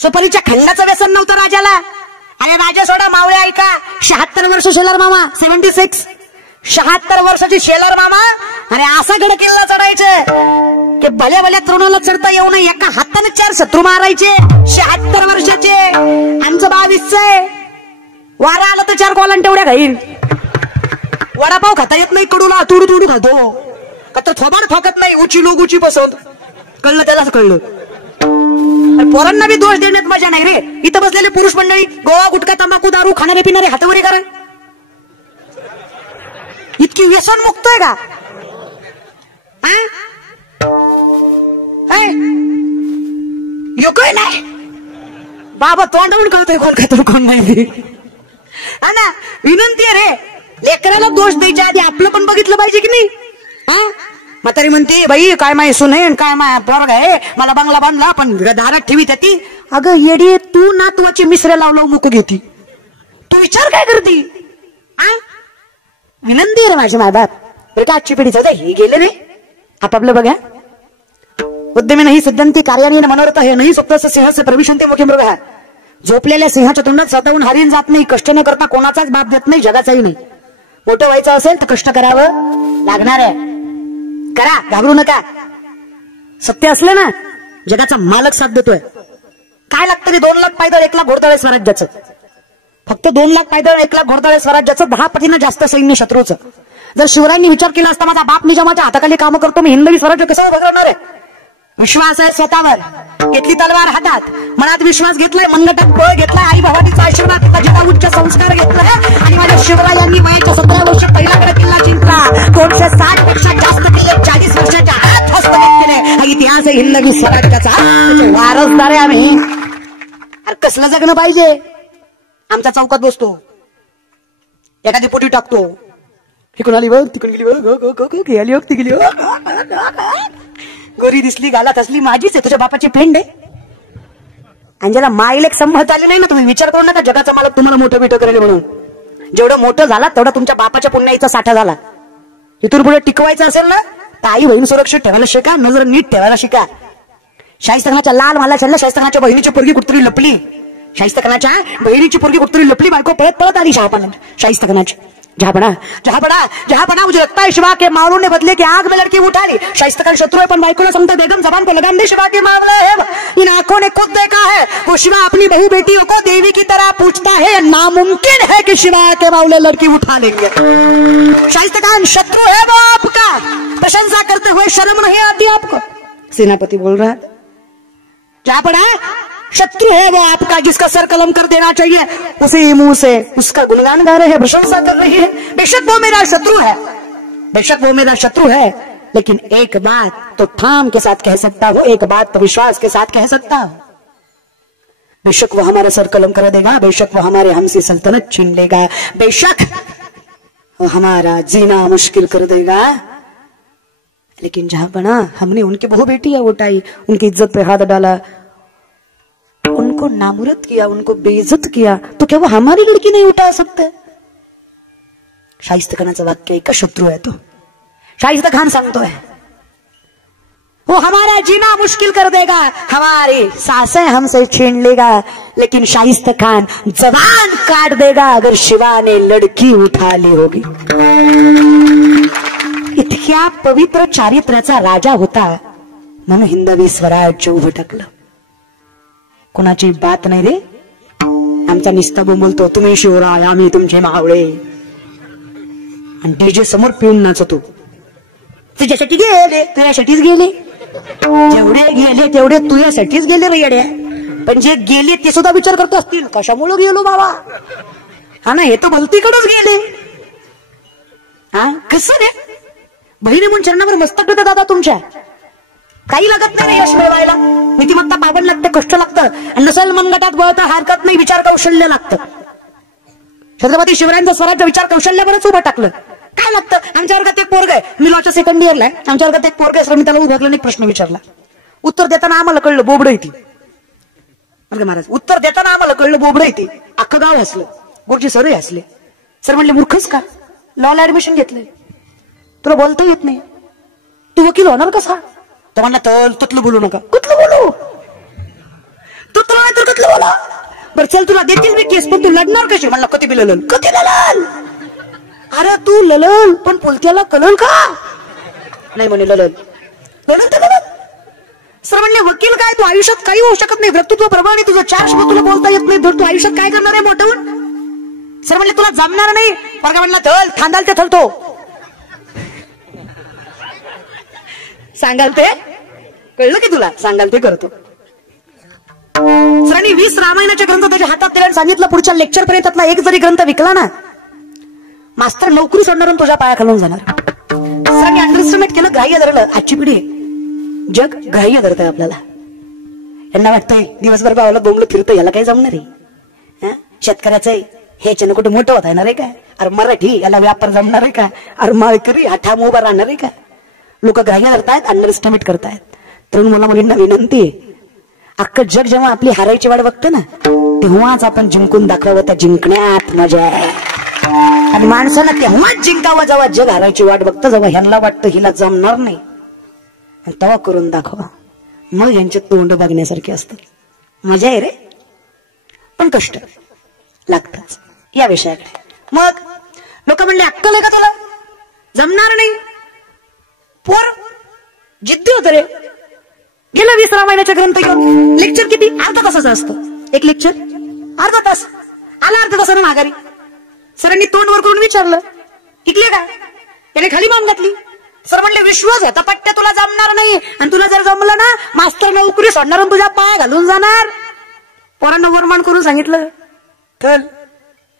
सुपारीच्या खंडाचं व्यसन नव्हतं राजाला. अरे राजा सोडा मावळे ऐका. 76 वर्ष शेलार मामा 76 76 वर्षाची शेलार मामा. अरे असा गड किल्ला चढायचं की भल्या भल्या तरुणाला चढता येऊ नये. एका हाताने 4 शत्रू मारायचे. 76 वर्षाचे. आमचं 22 आहे. वारा आला तर 4 कॉलन तेवढ्या घाईल. वडापाव खाता येत नाही कडूला तुडू तुडू खातो का तर थोबाड ठोकत नाही. उची लोग उची पसंत कळलं त्यालाच कळलं. पोरांना बी दोष देण्यात मजा नाही रे. इथं बसलेले पुरुष मंडळी गोवा गुटखा तंबाखू दारू खाणारे पिणारे हातावरी करा. इतकी व्यसन मुक्त आहे का? योग्य नाही बाबा तोंडावून कळतोय कोण खातो कोण नाही. हा ना विनंती आहे रे. लेकराला दोष द्यायच्या आधी आपलं पण बघितलं पाहिजे की नाही. म्हातारी म्हणते बाई काय माय सुने काय माय पोरग आहे मला बंगला बांधला पण दारात ठेवी त्याती. अगं येडी तू नातवाची मिसऱ्या लावलं मुक घेती. तू विचार काय करती? विनंती आहे रे माझे माय बाप. बरं का आजची पिढी जाऊ हे गेले रे आपापलं बघा. उद्यमी नाही सिद्धंती कार्याने मनोरथ हे नाही स्वप्नस्य सिंहस्य प्रविशन्ते मुखे मृगः. झोपलेल्या सिंहाच्या तोंडात स्वतःहून हरिण जात नाही. कष्ट न करता कोणाचाच बाप देत नाही जगाचाही नाही. मोठं व्हायचं असेल तर कष्ट करावं लागणार आहे. करा घाबरू नका. सत्य असलं ना जगाचा मालक साथ देतोय. काय लागतं रे 2 लाख पायदळ 1 लाख घोडदळ स्वराज्याचं. फक्त 2 लाख पायदळ 1 लाख घोडदळ स्वराज्याचं 10 पटीनं जास्त सैन्य शत्रूचं. जर शिवरायांनी विचार केला असता माझा बाप निजामाच्या हाताखाली कामं करतो मी हिंदवी स्वराज्य कसं उभं करणार आहे. विश्वास आहे स्वतःवर. घेतली तलवार हातात मनात विश्वास घेतलाय मनगटात बळ घेतलाय. आई भावानीचा आशीर्वाद जिजाऊंचे संस्कार घेतलाय आणि माझ्या शिवरायांनी वयाच्या 17 वर्ष पहिल्याकडे किल्ला जिंकला. 260 पेक्षा जास्त किल्ले 40 वर्षाच्या आत हस्तगत केले. हा इतिहास आहे हिंदवी स्वराज्याचा. वारसदार आहे आम्ही. अरे कसलं जगणं पाहिजे. आमच्या चौकात बसतो एखादी पोटी टाकतो. इकडून आली बघ तिकडून गेली बघ गेली बघ ती गेली गोरी दिसली गालात असली माझीच आहे तुझ्या बापाची फ्रेंड आहे. आणि ज्याला माईला एक संमत आले नाही ना तुम्ही विचार करू नका जगाचा मालक तुम्हाला मोठं बिटं करेल म्हणून. जेवढं मोठं झाला तेवढा तुमच्या बापाच्या पुण्याचा साठा झाला. इथून पुढे टिकवायचं असेल ना तर आई बहीण सुरक्षित ठेवायला शिका. नजर नीट ठेवायला शिका. शाहिस्तेखानाच्या लाल माला चालला. शाहिस्तेखानाच्या बहिणीची पोरगी कुठतरी लपली. शाहिस्तेखानाच्या बहिणीची पोरगी कुठतरी लपली. बायको पळत पळत आली शाहिस्तेखानाची. जहां पड़ा मुझे लगता है शिवा के मावलों ने बदले की आग में लड़की उठा ली। शाइस्ता खान शत्रु है, बाइकों ने समझता बेगम जबान को लगाम दे, शिवा के मामले है। इन आंखों ने खुद देखा है वो शिवा अपनी बहू बेटियों को देवी की तरह पूछता है। नामुमकिन है कि शिवा के मामले लड़की उठा लेंगे। शाइस्ता खान शत्रु है वो आपका, प्रशंसा करते हुए शर्म नहीं आती आपको? सेनापति बोल रहा है जहां पड़ा शत्रु है वो आपका, जिसका सर कलम कर देना चाहिए, उसी मुंह से उसका गुणगान गा रहे हैं, प्रशंसा कर रही है। बेशक वो मेरा शत्रु है, लेकिन एक बात तो ठाम के साथ कह सकता हूं, एक बात तो विश्वास के साथ कह सकता हूं, बेशक वो हमारा सर कलम कर देगा, बेशक वो हमारे हमसे सल्तनत छीन लेगा, बेशक वो हमारा जीना मुश्किल कर देगा, लेकिन जहां बना हमने उनकी बहु बेटियां उठाई, उनकी इज्जत पे हाथ डाला, उनको नामुरत किया, उनको बेइज्जत किया, तो क्या वो हमारी लड़की नहीं उठा सकते? शाइस्ता खानाचं वाक्य का शत्रु है तो शाइस्ता खान सांगतोय वो हमारा जीना मुश्किल कर देगा, हमारी सांसें हमसे छीन लेगा, लेकिन शाइस्ता खान जबान काट देगा अगर शिवा ने लड़की उठा ली होगी। इतक्या पवित्र चारित्र्याचा राजा होता म्हणून हिंदवी स्वराज्य उभं टाकलं। कोणाची बात नाही रे, आमचा निस्ता बोलतो तुम्ही शिवराय आम्ही तुमचे मावळे, आणि डीजे समोर पिऊन नाचतो। तुझ्यासाठी गेले, तुझ्यासाठीच गेले, जेवढे गेले तेवढे तुझ्यासाठीच गेले रे येड्या, पण जे गेले ते सुद्धा विचार करत असतील कशामुळे गेलो बाबा, हा ना, हे तर भलतीकडेच गेले। हा कसं रे, बहिणी म्हणून चरणावर मस्तक देतात दादा तुमच्या, काही लागत नाही यश मिळवायला, नीतिमत्ता पावन लागते, कष्ट लागतं, आणि नसेल मनगटात बळत हरकत नाही, विचार कौशल्य लागतं। छत्रपती शिवरायांचं स्वराज्य विचार कौशल्यावरच उभं टाकलं। काय लागतं? आमच्या वर्गात एक पोरग आहे, मी लॉच्या सेकंड इयरला आहे, आमच्या वर्गात एक पोरग आहे, मी त्याला उभारलं एक प्रश्न विचारला, उत्तर देताना आम्हाला कळलं बोबड आहे ती, महाराज उत्तर देताना आम्हाला कळलं बोबड आहे ती, अख्खं गाव हसलं, गुरुजी सरही हसले, सर म्हणले मूर्खच का, लॉला ऍडमिशन घेतलंय, तुला बोलता येत नाही, तू वकील होणार कसा? तो म्हणला ततलं बोलू नका, कुठलं बोलू, तुला नाही तर कुठलं बोला, बरं चल तुला देतील मी केस, पण तू लढणार कशी? म्हणला कधी बी ललन, कधी ललन, अरे तू ललन पण पोलत्याला कलन का नाही? म्हणे ललन ललन तर ललन। सर म्हणले वकील काय, तू आयुष्यात काही होऊ शकत नाही, व्यक्तित्व प्रबळ नाही तुझं, चार शब्द तुला बोलता येत नाही, तू आयुष्यात काय करणार आहे मोठं? सर म्हणले तुला जमणार नाही, वर्ग म्हणला थल थांदाल ते थलतो, सांगाल ते कळलं की तुला, सांगाल ते करतो। सरांनी 20 रामायणाचे ग्रंथ त्याच्या हातात दिले आणि सांगितलं पुढच्या लेक्चर पर्यंत एक जरी ग्रंथ विकला ना, मास्तर नोकरी सोडणार तुझ्या पाया खालून जाणार। सरांनी अंडरस्टिमेट केलं, ग्राह्य धरलं, आजची पिढी जग ग्राह्य धरत आहे आपल्याला, यांना वाटतंय दिवसभर गावाला बोंबलं फिरतं, याला काय जमणार आहे? शेतकऱ्याचं हे चन कुठे मोठं होता येणार आहे का? अरे मराठी याला व्यापार जमणार आहे का? अरे माळकरी हा ठाम उभा राहणार आहे का? लोक ग्राह्य धरतायत, अंडरस्टिमेट करतायत। तरुण मुला मुलींना विनंती आहे, अख्खं जग जेव्हा आपली हारायची वाट बघतं ना, तेव्हाच आपण जिंकून दाखवावं, त्या जिंकण्यात मजा आहे, आणि माणसानं तेव्हाच जिंकावं जेव्हा जग हारायची वाट बघतं, जेव्हा ह्यांना वाटतं हिला जमणार नाही, तेव्हा करून दाखवा, मग यांचे तोंड बघण्यासारखे असतात। मजा आहे रे, पण कष्ट लागतच या विषयाकडे। मग लोक म्हणले अक्कल आहे का तुला, जमणार नाही, पोर जिद्दी होत रे, गेला 20 रामायणाच्या ग्रंथ घेऊन, लेक्चर किती अर्धा तासाचं असतं, एक लेक्चर अर्धा तास, आला अर्धा तासानं माघारी। सरांनी तोंड वर करून विचारलं ऐकले का, त्याने खाली मान घातली। सर म्हणले विश्वास होता पट्ट्या तुला जमणार नाही, आणि तुला जर जमलं ना मास्तर नोकरी सोडणार आणि तुझ्या पाय घालून जाणार। पोरांना वरमान करून सांगितलं चल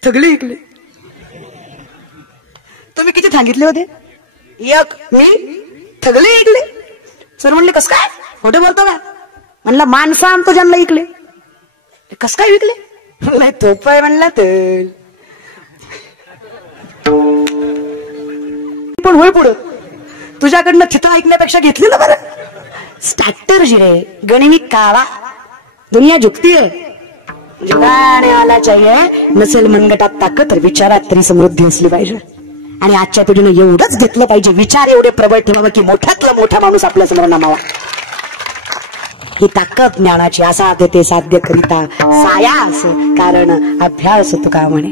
थगले ऐकले, तुम्ही किती सांगितले होते? एक, मी थगले ऐकले। सर म्हणले कस काय खोटे बोलतो का? म्हणला माणसं आणतो ज्यांना ऐकले, कस काय विकले? नाही तो पाय म्हणला तर पण होय पुढं तुझ्याकडनं तिथं ऐकण्यापेक्षा घेतलेलं बरं। स्ट्रॅटर्जी रे, गणित काळा, दुनिया झुकती है, जुगाने वाला चाहिए, नसेल मनगटात ताकद तर विचारात तरी समृद्धी असली पाहिजे। आणि आजच्या पिढीनं एवढंच घेतलं पाहिजे, विचार एवढे प्रबळ ठेवावं की मोठ्यातला मोठा माणूस आपल्या समोर नामावा। ही ताकद ज्ञानाची, असाध्य ते साध्य करिता सायास कारण अभ्यास तुका म्हणे।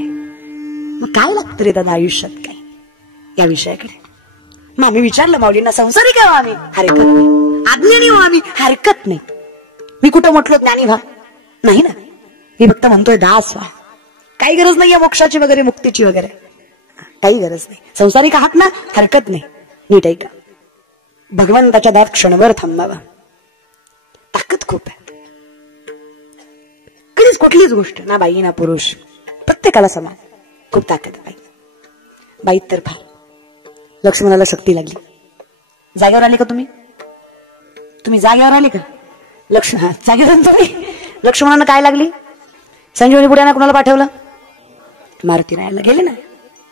मग काय लागतं रे दादा आयुष्यात काय या विषयाकडे? मग आम्ही विचारलं माऊलींना, संसारी काय हो आम्ही? हरकत नाही. अज्ञानी हो आम्ही? हरकत नाही. मी कुठं म्हटलो ज्ञानी व्हा? नाही ना, मी फक्त म्हणतोय दास व्हा. काही गरज नाहीये मोक्षाची वगैरे मुक्तीची वगैरे, काही गरज नाही. संसारिक आहात ना, हरकत नाही. नीट ऐका, भगवंताच्या दात क्षणभर थांबावा. ताकद खूप आहे. कधीच कुठलीच गोष्ट ना बाई ना पुरुष प्रत्येकाला समान खूप ताकद आहे. बाईत तर फार. लक्ष्मणाला शक्ती लागली. जागेवर आले का तुम्ही? तुम्ही जागेवर आले का? जागेवर लक्ष्मणाला काय लागली? संजीवनी बुड्याना कुणाला पाठवलं? मारुती रायाला गेले ना.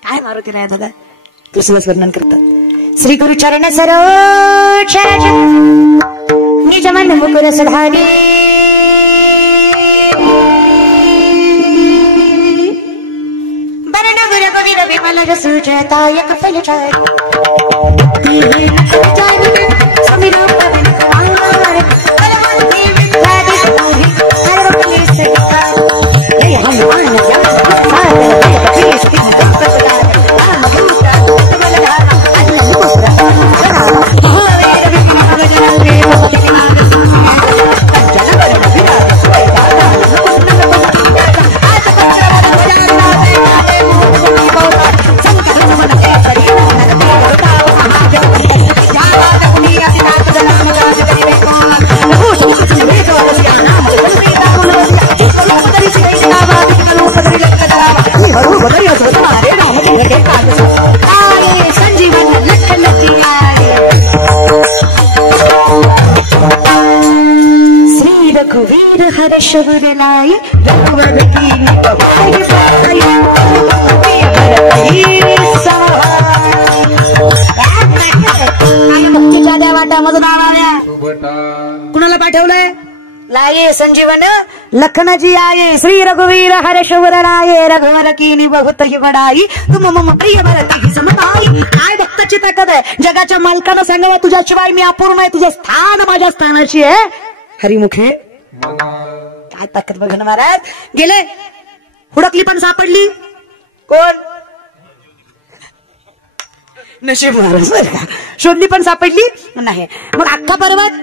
काय मारुती राया दादा तुळशीदास वर्णन करतात. श्री गुरु चरण सरोज निज मन मुकुर सुधारी बरण गुरु गोविंद विमल रसु जयताय कपल चाय समीर पवन कुमार बलवंती विद्याधि मोहि सर्वकले सहिता जय हनुमान शबरलाई रघुवर कीनी बहाई भक्तीच्या द्या वाटा मधून आणाव्या. कुणाला पाठवलंय? लाये संजीवन लखनजी आये श्री रघुवीर हर्षवर लाये रघुवर कीनी बहुत ही बडाई तुम मम प्रिय भरत ही समताई. काय भक्ताची ताकद आहे. जगाच्या मालकानं सांगावं तुझ्याशिवाय मी अपूर्ण आहे, तुझं स्थान माझ्या स्थानाची आहे. हरिमुखे काय ताकद बघ ना महाराज. गेले हुडकली पण सापडली कोण? नशीब महाराज. शोधली पण सापडली नाही. मग अख्खा पर्वत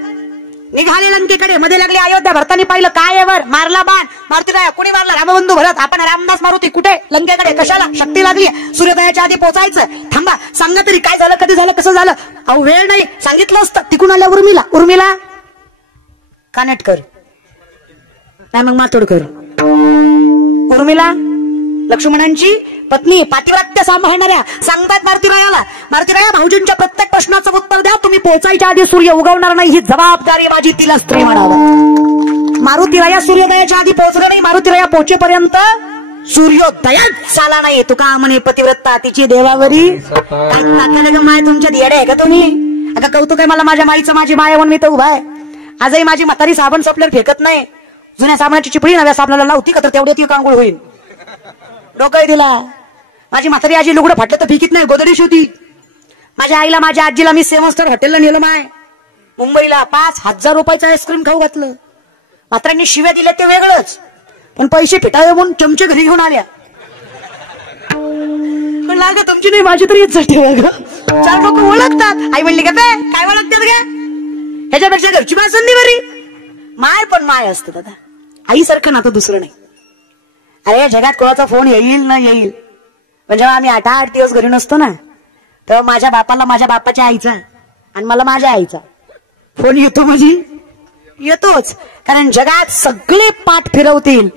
निघाले लंकेकडे. मध्ये लागले अयोध्या. भरतानी पाहिलं काय आहे वर? मारला बाण. मारुती राया कोणी मारला? रामबंधू भरत. आपण रामदास मारुती कुठे? लंकेकडे. कशाला? शक्ती लागली. सूर्योदयाच्या आधी पोहोचायचं. थांबा सांगा तरी काय झालं, कधी झालं, कसं झालं? अहो वेळ नाही. सांगितलं असतं. तिकून आल्या उर्मिला कानेट कर नाही मग मातोड कर. उर्मिला लक्ष्मणांची पत्नी, पातिव्रत्य सांभाळणाऱ्या. सांगतात मारुती राया भाऊजींच्या प्रत्येक प्रश्नाचं उत्तर द्या. तुम्ही पोहोचायच्या आधी सूर्य उगवणार नाही ही जबाबदारी माझी. तिला स्त्री म्हणावं. मारुती राया सूर्योदयाच्या आधी पोहोचलं नाही. मारुती राया पोहोचेपर्यंत सूर्योदयाच झाला नाही. तुका म्हणे पतिव्रता तिची देवावरी. काय ताकद ग माय तुमच्या येडे आहे का तुम्ही? अगं कौतुक आहे मला माझ्या माईचं. माझी माय म्हणून मी तर उभा आहे. आजही माझी म्हातारी साबण सपल्यावर फेकत नाही. जुन्या साबणाची चिपळी नव्या साबणाला लावती का तर तेवढ्या ती कांगोळ होईल. डोकं दिला. माझी म्हातारी आजी लुगडं फाटलं तर फिकीत नाही, गोदडीश होती. माझ्या आईला माझ्या आजीला मी सेव्हन हॉटेलला नेलं माय मुंबईला. 5,000 रुपयाचं आईस्क्रीम खाऊ घातलं. म्हाताऱ्यांनी शिव्या दिल्या ते वेगळंच, पण पैसे फिटावे म्हणून चमचे घरी घेऊन आल्या. पण लाग तुमची नाही माझी तरी इज्जत ठेवा. 4 लोक ओळखतात. आई म्हणली का काय ओळखतात का? ह्याच्यापेक्षा घरची बासुंदी बरी. माय पण माय असते दादा. आईसारखं नातं दुसरं नाही. अरे जगात कोणाचा फोन येईल ना येईल, पण जेव्हा आम्ही 8-8 दिवस घरी नसतो ना तेव्हा माझ्या बापाला माझ्या बापाच्या आईचा आणि मला माझ्या आईचा फोन येतो. म्हणजे येतोच. कारण जगात सगळे पाठ फिरवतील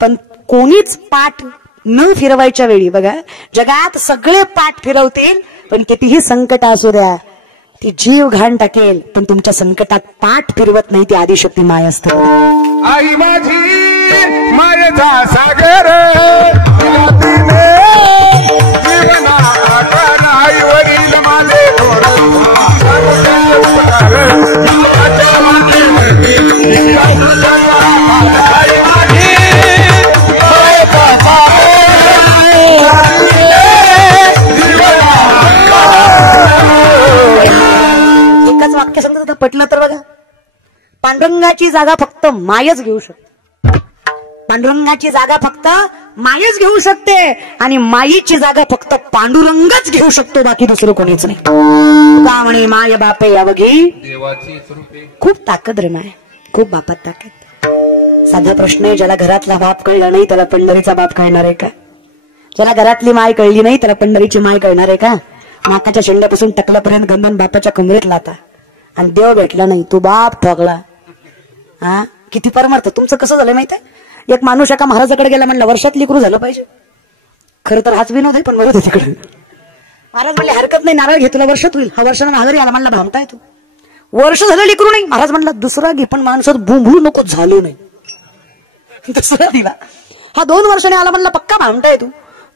पण कोणीच पाठ न फिरवायच्या वेळी बघा जगात सगळे पाठ फिरवतील पण कितीही संकट असू द्या ती जीव घाण टाकेल पण तुमच्या संकटात पाठ फिरवत नाही ती आदिशक्ती माय असते. आई माझी मायेचा सागर आई वडील माझे एकच वाक्य समजा पटलं तर बघा पांडुरंगाची जागा फक्त मायच घेऊ शकते. पांडुरंगाची जागा फक्त मायच घेऊ शकते आणि माईची जागा फक्त पांडुरंगच घेऊ शकतो, बाकी दुसरं कोणीच नाही. का म्हणे माय बापे यावगी देवाची रूपे. खूप ताकद रे माय, खूप बापात ताकद. साधा प्रश्न आहे, ज्याला घरातला बाप कळला नाही त्याला पंढरीचा बाप कळणार आहे का? ज्याला घरातली माय कळली नाही त्याला पंढरीची माय कळणार आहे का? नाकाच्या शेंड्यापासून टकल्यापर्यंत गंधन बापाच्या कमरेत लाता आणि देव भेटला नाही, तू बाप ठोकला. हा किती परमार्थ. तुमचं कसं झालं माहितीये, एक माणूस एका महाराजाकडे गेला, म्हणलं वर्षात लेकरू झालं पाहिजे. खरं तर हाच विनोद आहे, पण बरोबर तिकडे महाराज म्हणले हरकत नाही, नारळ घे तुला वर्षात होईल. हा वर्षानं महाराज आला, म्हणला भामताय तू, वर्ष झालं लेकरू नाही. महाराज म्हणला दुसरा घे, पण माणसात बुंबळू नको, झालं नाही. दुसरा दिला. हा 2 वर्षाने आला, म्हणला पक्का भामताय तू.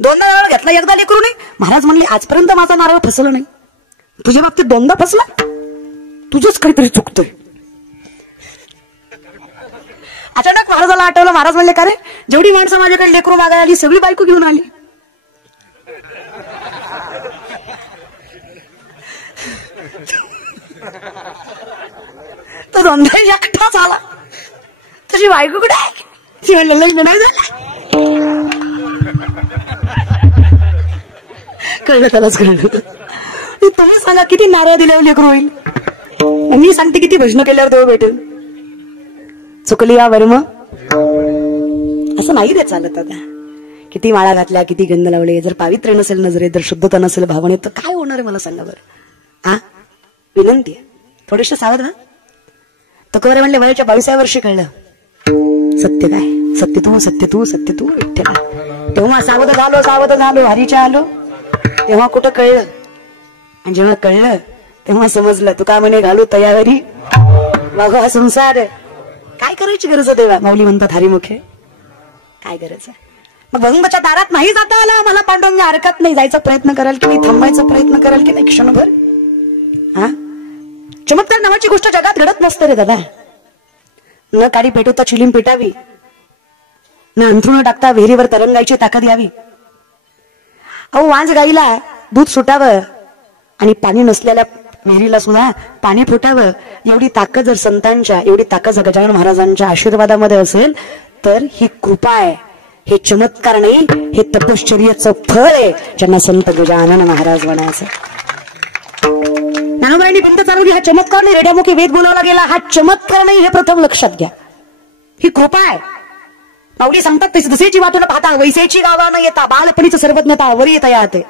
2दा नारळ घेतला, एकदा लेकरू नाही. महाराज म्हणले आजपर्यंत माझा नारळ फसलं नाही, तुझ्या बाबतीत 2दा फसला, तुझंच काहीतरी चुकतंय. अचानक महाराजाला आठवलं. महाराज म्हणले का रे, जेवढी माणसं माझ्याकडे लेकरू मागायला आली सगळी बायको घेऊन आली. तो 2दा एकटाच आला, तुझी बायको कुठे आहे? ती म्हणलं लग्न नाही झालं. कळलं त्यालाच कळलं. तुम्ही सांगा किती नारळ दिल्यावर लेकरू होईल, मी सांगते किती भजन केल्यावर देव भेटेल. चुकली या वर्म असं नाही रे चालत. आता किती माळा घातल्या, किती गंध लावले, जर पावित्र्य नसेल नजरेत, जर शुद्धता नसेल भावनेत, तर काय होणार आहे मला सांगा बरं. हा विनंती आहे, थोडेसे सावध व्हा. तुकोबाराय म्हणले वयाच्या 22व्या वर्षी कळलं सत्य काय, सत्य तू सत्य तू सत्य तू विठ्ठला. तेव्हा सावध झालो हरीच्या आलो, तेव्हा कुठं कळलं. आणि जेव्हा कळलं तेव्हा समजलं. तू का म्हणे घालू तयारी बघा संसार, काय करायची गरज देवा. माऊली म्हणतात हरिमुखे, काय गरज आहे. मग भगवंताच्या दारात नाही जाता आला मला, पांडुरंग हरकत नाही, जायचा प्रयत्न कराल की नाही, थांबायचा प्रयत्न कराल की नाही क्षणभर. हा चमत्कार नावाची गोष्ट जगात घडत नसते रे दादा. न काडी पेटवता चिलीम पेटावी, न अंथरुण टाकता विहिरीवर तरंगायची ताकद यावी. अहो वांज गाईला दूध सुटावं आणि पाणी नसलेल्या विहिरीला सुद्धा पाणी फुटावं, एवढी ताकद जर संतांच्या, एवढी ताकद जर गजानन महाराजांच्या आशीर्वादामध्ये असेल तर ही कृपा आहे, हे चमत्कार नाही, हे तपश्चर्याचं फळ आहे ज्यांना संत गजानन महाराज म्हणायचं. ज्ञानोबाईंनी पंत चालवली, हा चमत्कार नाही, रेड्यामुखी वेद बोलावला गेला, हा चमत्कार नाही, हे प्रथम लक्षात घ्या. ही कृपा आहे. माऊली सांगतात जसेची वाटून पाहता वैसेची गावा न येता, बालपणीचं सर्वज्ञता वर येता याते,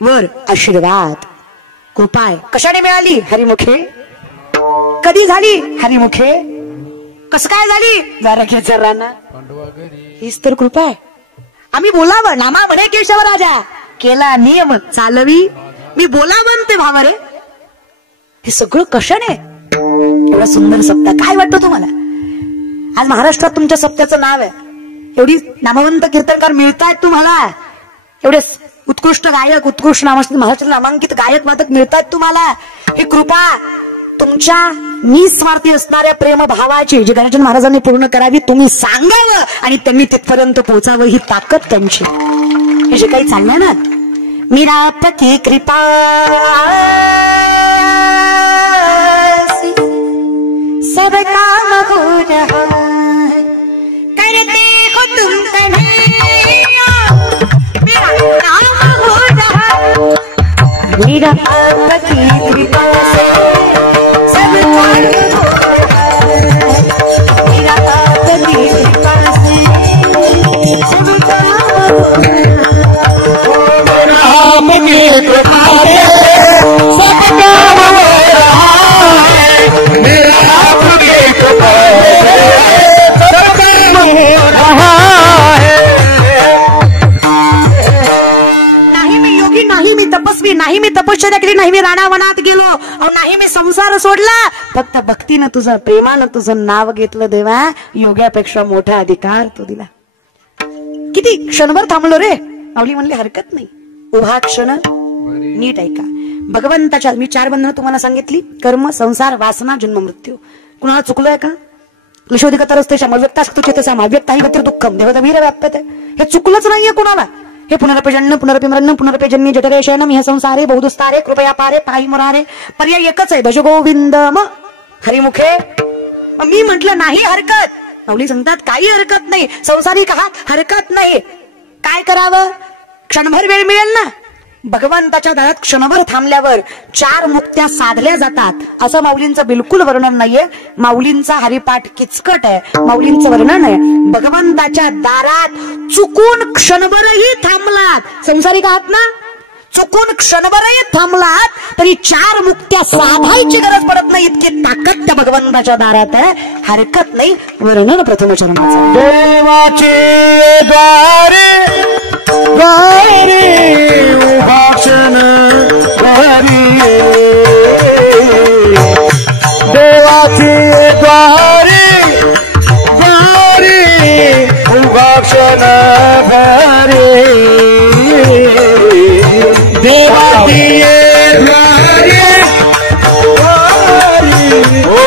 वर आशीर्वाद कृपा आहे. कशाने मिळाली? हरिमुखे. कधी झाली? हरिमुखे. कसं काय झाली? द्वारकेचा राणा, हीच तर कृपा आहे. आम्ही बोलावं, नामा म्हणे केशव राजा, केला नियम चालवी, मी बोलावं ते भावा रे. हे सगळं कशाने? एवढा सुंदर सप्ताह. काय वाटतं तुम्हाला आज महाराष्ट्रात तुमच्या सप्त्याचं नाव आहे, एवढी नामवंत कीर्तनकार मिळतायत तुम्हाला, एवढे उत्कृष्ट गायक, उत्कृष्ट महाराष्ट्रात नामांकित गायक वादक मिळतात तुम्हाला. ही कृपा तुमच्या निस्वार्थी असणाऱ्या प्रेम भावाची जी गजानन महाराजांनी पूर्ण करावी, तुम्ही सांगावं आणि त्यांनी तिथपर्यंत पोहोचावं, ही ताकद त्यांची. हे जे काही चाललंय ना, मीरात की कृपा सब काम हो रहा करते हो तुम कन्हैया, मेरा काम हो रहा, मेरा आपकी कृपा से सब काम हो रहा, मेरा आपकी कृपा से सब काम हो रहा, मेरा आपकी कृपा से सब काम हो रहा, मेरा आपकी कृपा से सब काम हो रहा है. नाही मी योगी, नाही मी तपस्वी, नाही मी तपश्चर्या केली, नाही मी राणावनात गेलो, नाही मी संसार सोडला, फक्त भक्तीनं तुझं, प्रेमानं तुझं नाव घेतलं देवा, योग्यापेक्षा मोठा अधिकार तू दिला. किती क्षणभर थांबलो रे. माऊली म्हणले हरकत नाही, उभा क्षण नीट ऐका. भगवंताच्या मी 4 बंधनं तुम्हाला सांगितली, कर्म, संसार, वासना, जन्म, मृत्यू. कुणाला चुकलोय का? क्लिशोधिकतरस्तेषाम अव्यक्तास्तु चेतसाम अव्यक्ताहि गतिर् दुःखम देवदवीर व्याप्यते. हे चुकलंच नाहीये कुणाला. हे पुनरपजन्य पुनरपिमरण्य पुनरपजन्य जठरेशयनम हे संसारे बहुदुस्तारे कृपया पारे पायी मुरारे. पर्याय एकच आहे, भज गोविंदम हरिमुखे. मी म्हंटल नाही हरकत. माऊली सांगतात काही हरकत नाही, संसारिक आहात हरकत नाही, काय करावं? क्षणभर वेळ मिळेल ना, भगवंताच्या दारात क्षणभर थांबल्यावर 4 मुक्त्या साधल्या जातात असं माऊलींचं बिलकुल वर्णन नाहीये. माऊलींचा हरिपाठ किचकट आहे. माऊलींचं वर्णन आहे, भगवंताच्या दारात चुकून क्षणभरही थांबलात, संसारिक आहात ना, चुकून क्षणभरही थांबलात तरी 4 मुक्त्या साधायची गरज पडत नाही, इतकी ताकद त्या भगवंताच्या दारात आहे. हरकत नाही. वर्णन प्रथम चरणाचं. देवाचे द्वारे उभाक्षण भरी, देवाचे द्वारे उभाक्षण भरी, देवाचे द्वारे उभाक्षण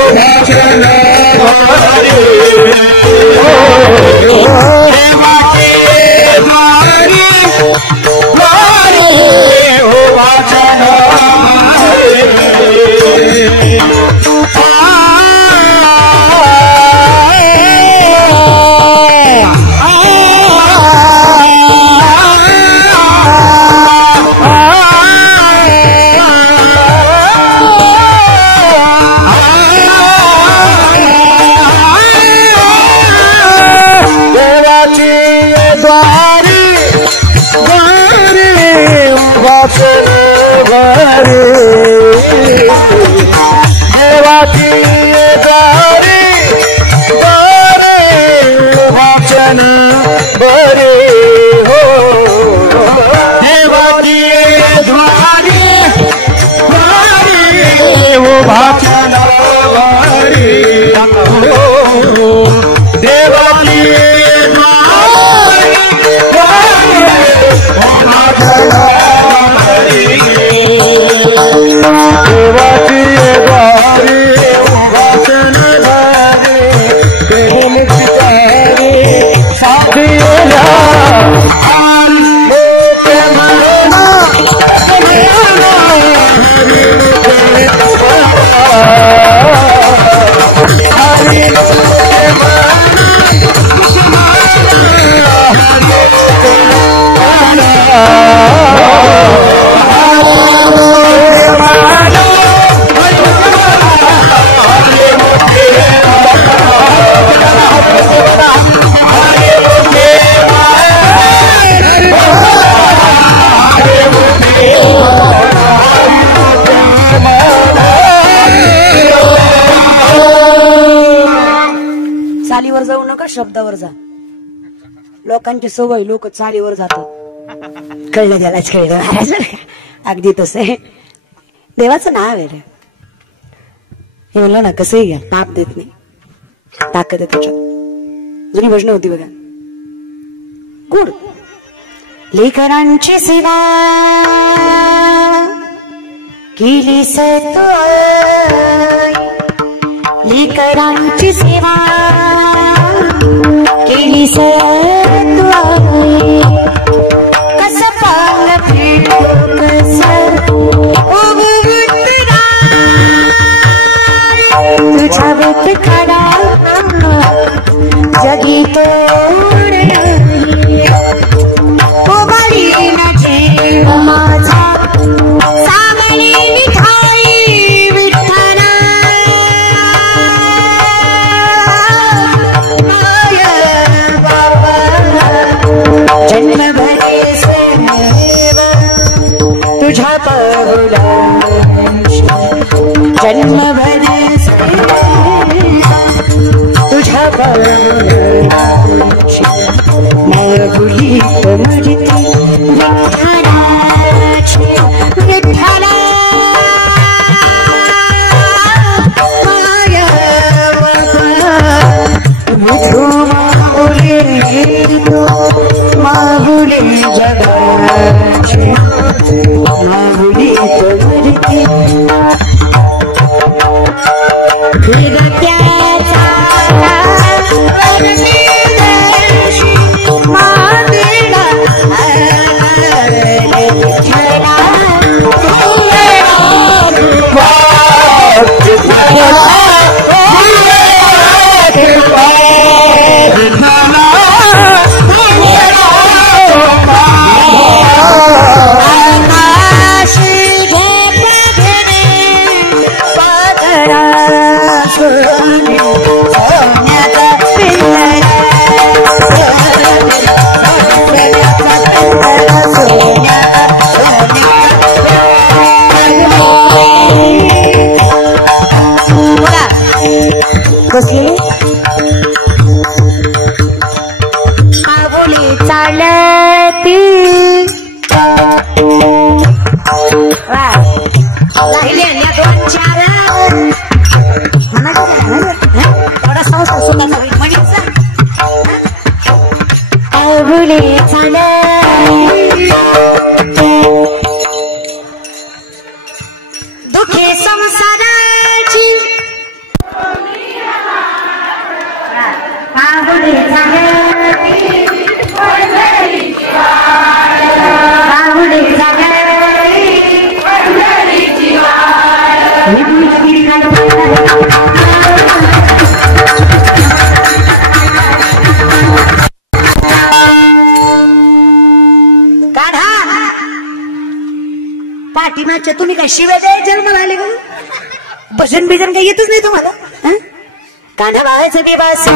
भरी, चालीवर जाऊ नका, शब्दावर जा. लोकांची सवय, लोक चालीवर जातात. कळलं त्यालाच, कळलं. अगदी तसं आहे. देवाचं नाव आहे रे, हे म्हणलं ना, कसंही घ्या, ताप देत नाही, ताकद आहे त्याच्यात. जुनी भजनं होती बघा, गुड. लेकरांची सेवा केली सतू, लेकरांची सेवा केली सतू, कस पाल भेटो कस तुझ्या भेट खडा जगी तोड उभारी नजे माझा सामने मिठाई विठ्ठला, जन्मभरे स्नेह तुझ्या पाहुला, जन्मभरे तुझ्या पाहुला, मागुली मरते विठ्ठलाची, विठ्ठला माया मिठू मागुली, मागुली जगाची, मागुली मरते फिरत्याचा मांदेला सोनी सोन्याचा पिंजरा कसली आबोली चालती राहिल्या दोन चार थोडा संसार सुद्धा म्हणीचा आबोली चालती दुखे संसाराची आबोली चालती आबोली काढा पाठीमागच्या तुम्ही काय शिव्या द्याय जन्माला आले का भजन बिजन काही येतच नाही तुम्हाला कान्हा बाळाचं दिवस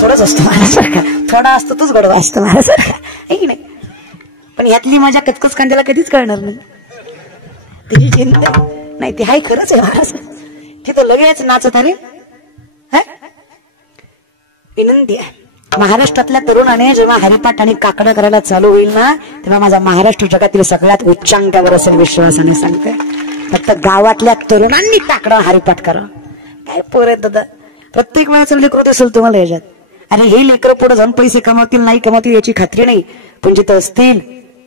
थोडंच असतं माझ्यासारखं थोडा असतो तूच गडवा असतो माझ्यासारखा आहे नाही पण यातली माझ्या कचकच कांद्याला कधीच कळणार नाही तिची चिंता नाही ती हाय खरंच आहे महाराज तिथं लगेच नाचत आले विनंती आहे महाराष्ट्रातल्या तरुणाने जेव्हा हरिपाठ आणि काकडा करायला चालू होईल ना तेव्हा माझा महाराष्ट्र जगातील सगळ्यात उच्चांकावर असेल विश्वासाने सांगते फक्त गावातल्या तरुणांनी काकडा हरिपाठ करा काय पोर दादा प्रत्येक वेळेस लेकरं असेल तुम्हाला याच्यात अरे हे लेकरं पुढे जाऊन पैसे कमावतील नाही कमावतील याची खात्री नाही पण जिथं असतील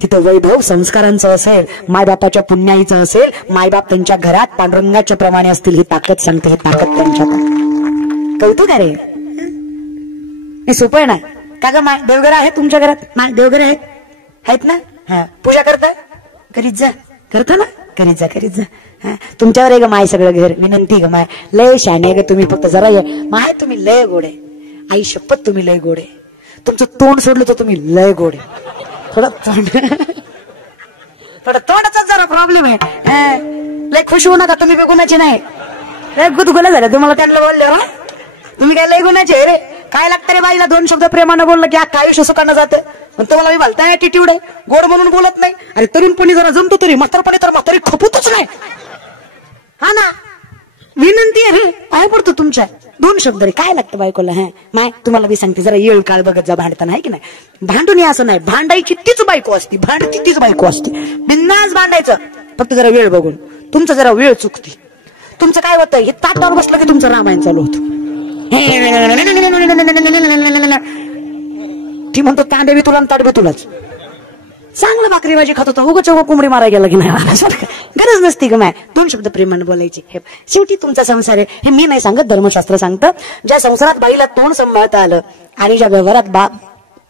तिथं वैभव संस्कारांचं असेल मायबापाच्या पुण्याईचं असेल मायबाप त्यांच्या घरात पांडुरंगाच्या प्रमाणे असतील ही ताकद सांगते ही ताकद त्यांच्यात कौतुक आहे हे सोपं आहे ना का ग माय देवघर आहे तुमच्या घरात माय देवघर आहेत ना हा पूजा करता करीत जा करता ना करीत जा तुमच्यावर आहे ग माय सगळं घर विनंती ग माय लय शाने ग तुम्ही फक्त जरा माय तुम्ही लय गोड आहे आई शपथ तुम्ही लय गोड आहे तुमचं तोंड सोडलं तर तुम्ही लय गोड आहे थोडं तोंडाचाच जरा प्रॉब्लेम आहे लय खुश होऊ नका तुम्ही गुन्ह्याचे नाही लय गुदगुला झालं तुम्हाला त्यांना बोलले तुम्ही काय लय गुन्ह्याचे रे काय लागतं रे बाईला दोन शब्द प्रेमानं बोललं की अख्खा आयुष्य सुखानं जातं पण तुम्हाला मी बोलताय ऍटिट्यूड आहे गोड म्हणून बोलत नाही अरे तरुणपणी जरा जमतो तरी म्हातारपणी तर म्हातारी खपूतच नाही हा ना विनंती आहे काय पडतो तुमच्या दोन शब्द रे काय लागतं बायकोला हा माय तुम्हाला मी सांगते जरा येळ काळ बघत जा भांडताना आहे की नाही भांडून असं नाही भांडायची तीच बायको असती भांडती तीच बायको असते बिंदास भांडायचं फक्त जरा वेळ बघून तुमचं जरा वेळ चुकती तुमचं काय होतं हे ताटावर बसलं की तुमचं रामायण चालू होतं ती म्हणतो तांडे बी तुला ताट बी तुलाच चांगलं भाकरी भाजी खात होता उगाच कोंबडी मारायला गेला की नाही सारखं गरज नसती ग माय दोन शब्द प्रेमाने बोलायची हे शेवटी तुमचा संसार आहे हे मी नाही सांगत धर्मशास्त्र सांगतं ज्या संसारात बाईला तोंड सांभाळता आलं आणि ज्या व्यवहारात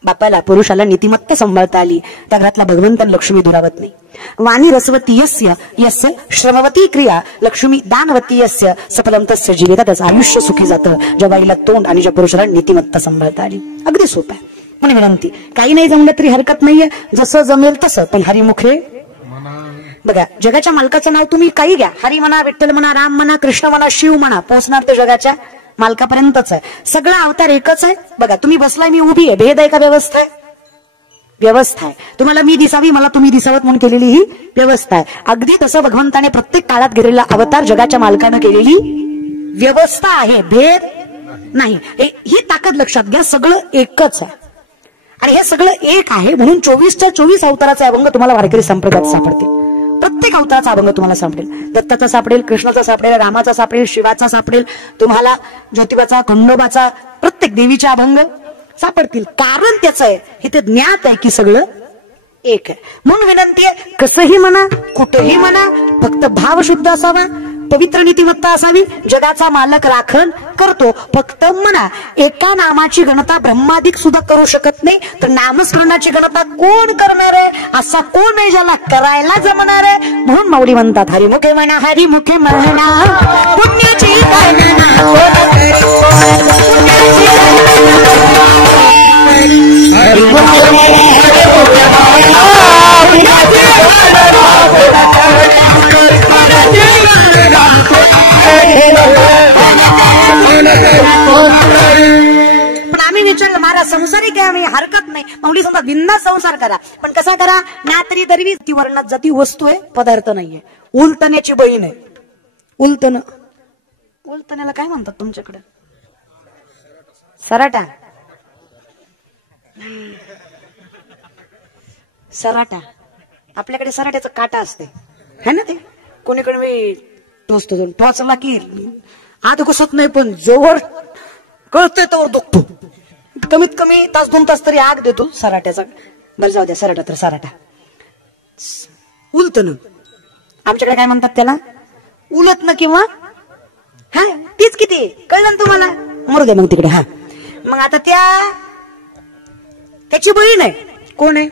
बापाला पुरुषाला नीतिमत्ता सांभाळता आली त्या घरातला भगवंतन लक्ष्मी दुरावत नाही वाणी रसवती यस्य यस्य श्रमवती क्रिया लक्ष्मी दानवती यस्य सफलम तस्य जीविता त्याचं आयुष्य सुखी जातं ज्या बाईला तोंड आणि ज्या पुरुषाला नीतिमत्ता सांभाळता आली अगदी सोपं आहे पण विनंती काही नाही जमलं तरी हरकत नाहीये जसं जमेल तसं पण हरिमुखे बघा जगाच्या मालकाचं नाव तुम्ही काही घ्या हरी म्हणा विठ्ठल म्हणा राम म्हणा कृष्ण म्हणा शिव म्हणा पोहोचणार ते जगाच्या मालकापर्यंतच आहे सगळा अवतार एकच आहे बघा तुम्ही बसलाय मी उभी आहे भेद आहे का व्यवस्था आहे व्यवस्था आहे तुम्हाला मी दिसावी मला तुम्ही दिसावत म्हणून केलेली ही व्यवस्था आहे अगदी तसं भगवंताने प्रत्येक काळात गेलेला अवतार जगाच्या मालकानं केलेली व्यवस्था आहे, भेद नाही. ही ताकद लक्षात घ्या. सगळं एकच आहे आणि हे सगळं एक आहे. म्हणून 24च्या 24 अवताराचे अभंग तुम्हाला वारकरी संप्रदायात सापडतील. प्रत्येक अवताराचा अभंग तुम्हाला सापडेल. दत्ताचा सापडेल, कृष्णाचा सापडेल, रामाचा सापडेल, शिवाचा सापडेल, तुम्हाला ज्योतिबाचा, खंडोबाचा, प्रत्येक देवीचे अभंग सापडतील. कारण त्याचं आहे, इथे ज्ञात आहे की सगळं एक आहे. म्हणून विनंती आहे, कसंही म्हणा, कुठेही म्हणा, फक्त भाव शुद्ध असावा, पवित्र नीतिमत्ता असावी. जगाचा मालक राखण करतो, फक्त म्हणा. एका नामाची गणता ब्रह्मादिक सुद्धा करू शकत नाही, तर नामस्मरणाची गणता कोण करणार आहे? असा कोण आहे ज्याला करायला जमणार आहे? म्हणून माऊली म्हणतात, हरिमुखे म्हणा, हरिमुखे म्हणा, पुण्याची गणना पण आम्ही विचारलं, महाराज संसारिक आहे आम्ही, हरकत नाही. माऊली सांगतात, बिनधास्त संसार करा, पण कसा करा? ना तरी दरवी ती वर्णात जाती वस्तू आहे, पदार्थ नाहीये. उलतण्याची बहीण आहे. उलतण्याला काय म्हणतात तुमच्याकडे? सराटा. सराटा. आपल्याकडे सराट्याचा काटा असते, है ना? ते कोणीकडे मी टोचतो, टोचला की आत घुसत नाही, पण जोवर कळतोय तोवर दुखतो. कमीत कमी तास 2 तास तरी आग देतो सराट्याचा. बरं जाऊ द्या, सराटा तर सराटा. उलतन आमच्याकडे काय म्हणतात त्याला? उलटणं किंवा हा तीच किती कळलं ना तुम्हाला? मरू दे मग तिकडे. हा मग आता त्याची बहीण आहे. कोण आहे?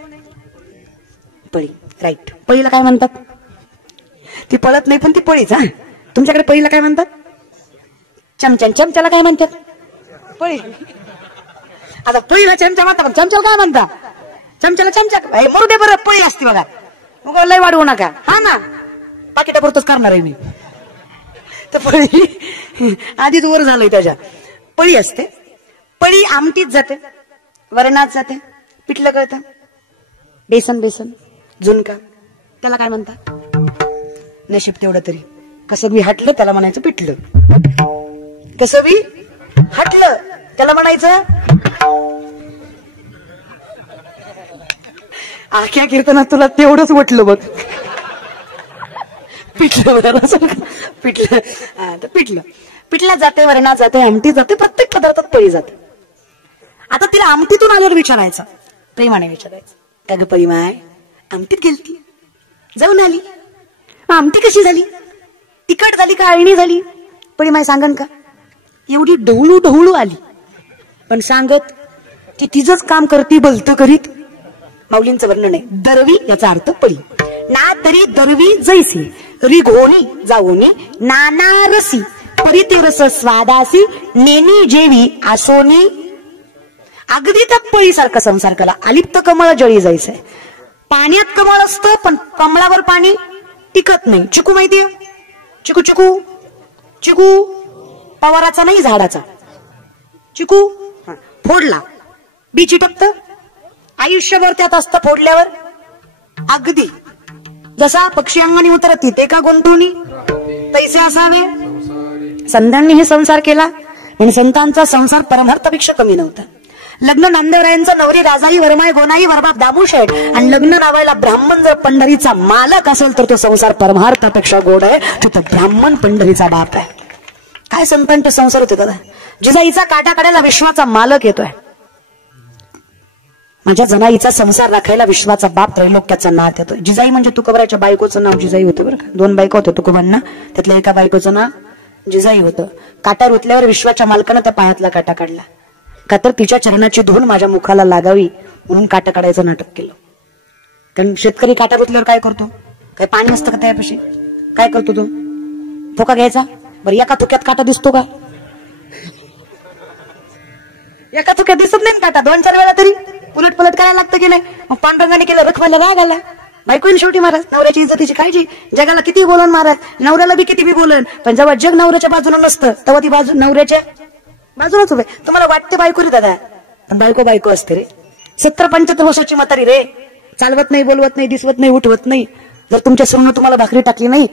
पळी. राईट. पळीला काय म्हणतात? ती पळत नाही पण ती पळीच. हा तुमच्याकडे पळीला काय म्हणतात? चमच्याला काय म्हणतात? पळी. आता पळीला चमचा म्हणतात, पण चमच्याला काय म्हणतात? चमच्याला चमचा. मरू दे बरं, पळी असते बघा. मग लय वाढवू नका. हा ना, पाकिटापुरतच करणार आहे मी. तर पळी आधीच वर झालंय त्याच्या. पळी असते. पळी आमटीत जाते, वरणात जाते, पिठलं कळतं, बेसन झुणका, त्याला काय म्हणतात? नशीब तेवढं तरी. कसं बी हटलं त्याला म्हणायचं पिठलं. कसं बी हटलं त्याला म्हणायचं. आख्या कीर्तनात तुला तेवढंच वाटलं बघ. पिठलं पिठलं जाते, वरणात जाते, आमटी जाते, प्रत्येक पदार्थात पळी जाते. आता तिला आमटीतून आल्यावर विचारायचं, प्रेमाने विचारायचं, का ग पळी माय आमटीत गेलती, जाऊन आली, आमटी कशी झाली? तिखट झाली का अळणी झाली? पळी माय सांगन का? एवढी ढवळू आली, पण सांगत ती तिचंच काम करती, बलत करीत. माऊलींचं वर्णन आहे. दरवी याचा अर्थ पळी. ना तरी दरवी जैसी, रिघोणी जाऊनी, नाना रसी, परितेरस स्वादासी, नेनी जेवी आसोनी. अगदी त्या पळीसारखा संसार कला. अलिप्त कमळ जळी जायचंय. पाण्यात कमळ असतं, पण कमळावर पाणी टिकत नाही. चिकू माहितीये? चिकू पवाराचा नाही, झाडाचा. चिकू फोडला बी चिटकत, आयुष्यभर त्यात असतं. फोडल्यावर अगदी जसा पक्षी अंगणी उतरत ते का गोंधळुनी तैसे असावे. संतांनी हे संसार केला, म्हणून संतांचा संसार परमार्थापेक्षा कमी नव्हता. लग्न नामदेवरायांचं नवरी राजाई वरमाय गोनाई वरबाप दामूशेठ, आणि लग्न नावायला ब्राह्मण जर पंढरीचा मालक असेल तर तो संसार परमार्थापेक्षा गोड आहे. तिथं ब्राह्मण पंढरीचा बाप आहे. काय संतांचे संसार होते दादा. जिजाईचा काटा काढायला विश्वाचा मालक येतोय. माझ्या जनाईचा संसार राखायला विश्वाचा बाप त्रैलोक्याचा नाथ येतोय. जिजाई म्हणजे तुकोबराच्या बायकोचं नाव जिजाई होतं बरं का. 2 बायको होत्या तुकोबांना, त्यातल्या एका बायकोचं नाव जिजाई होतं. काटा रुतल्यावर विश्वाच्या मालकानं त्या पायातला काटा काढला, का तर तिच्या चरणाची धून माझ्या मुखाला लागावी म्हणून काटा काढायचं नाटक केलं. कारण शेतकरी काटा रुतल्यावर काय करतो? काय पाणी असतं का त्यापाशी? काय करतो तो? ठोका घ्यायचा. बरं एका थुक्यात काटा दिसतो का? एका थुक्यात दिसत नाही काटा. 2-4 वेळा तरी उलट पलट करायला लागतं की नाही? मग पांडुरंगाने केलं, रखमाला राग आला. बायकोईन शेवटी महाराज नवऱ्याची इज्जतीची काळजी. जगाला किती बोलून महाराज, नवऱ्याला बी किती बी बोलन, पण जेव्हा जग नवऱ्याच्या बाजूला नसतं तेव्हा ती बाजू नवऱ्याच्या बाजूलाच उभे. तुम्हाला वाटते बायको रे दादा, पण बायको असते रे. 70-75 वर्षाची म्हातारी रे. चालवत नाही, बोलवत नाही, दिसवत नाही, उठवत नाही. जर तुमच्या सून तुम्हाला भाकरी टाकली नाही,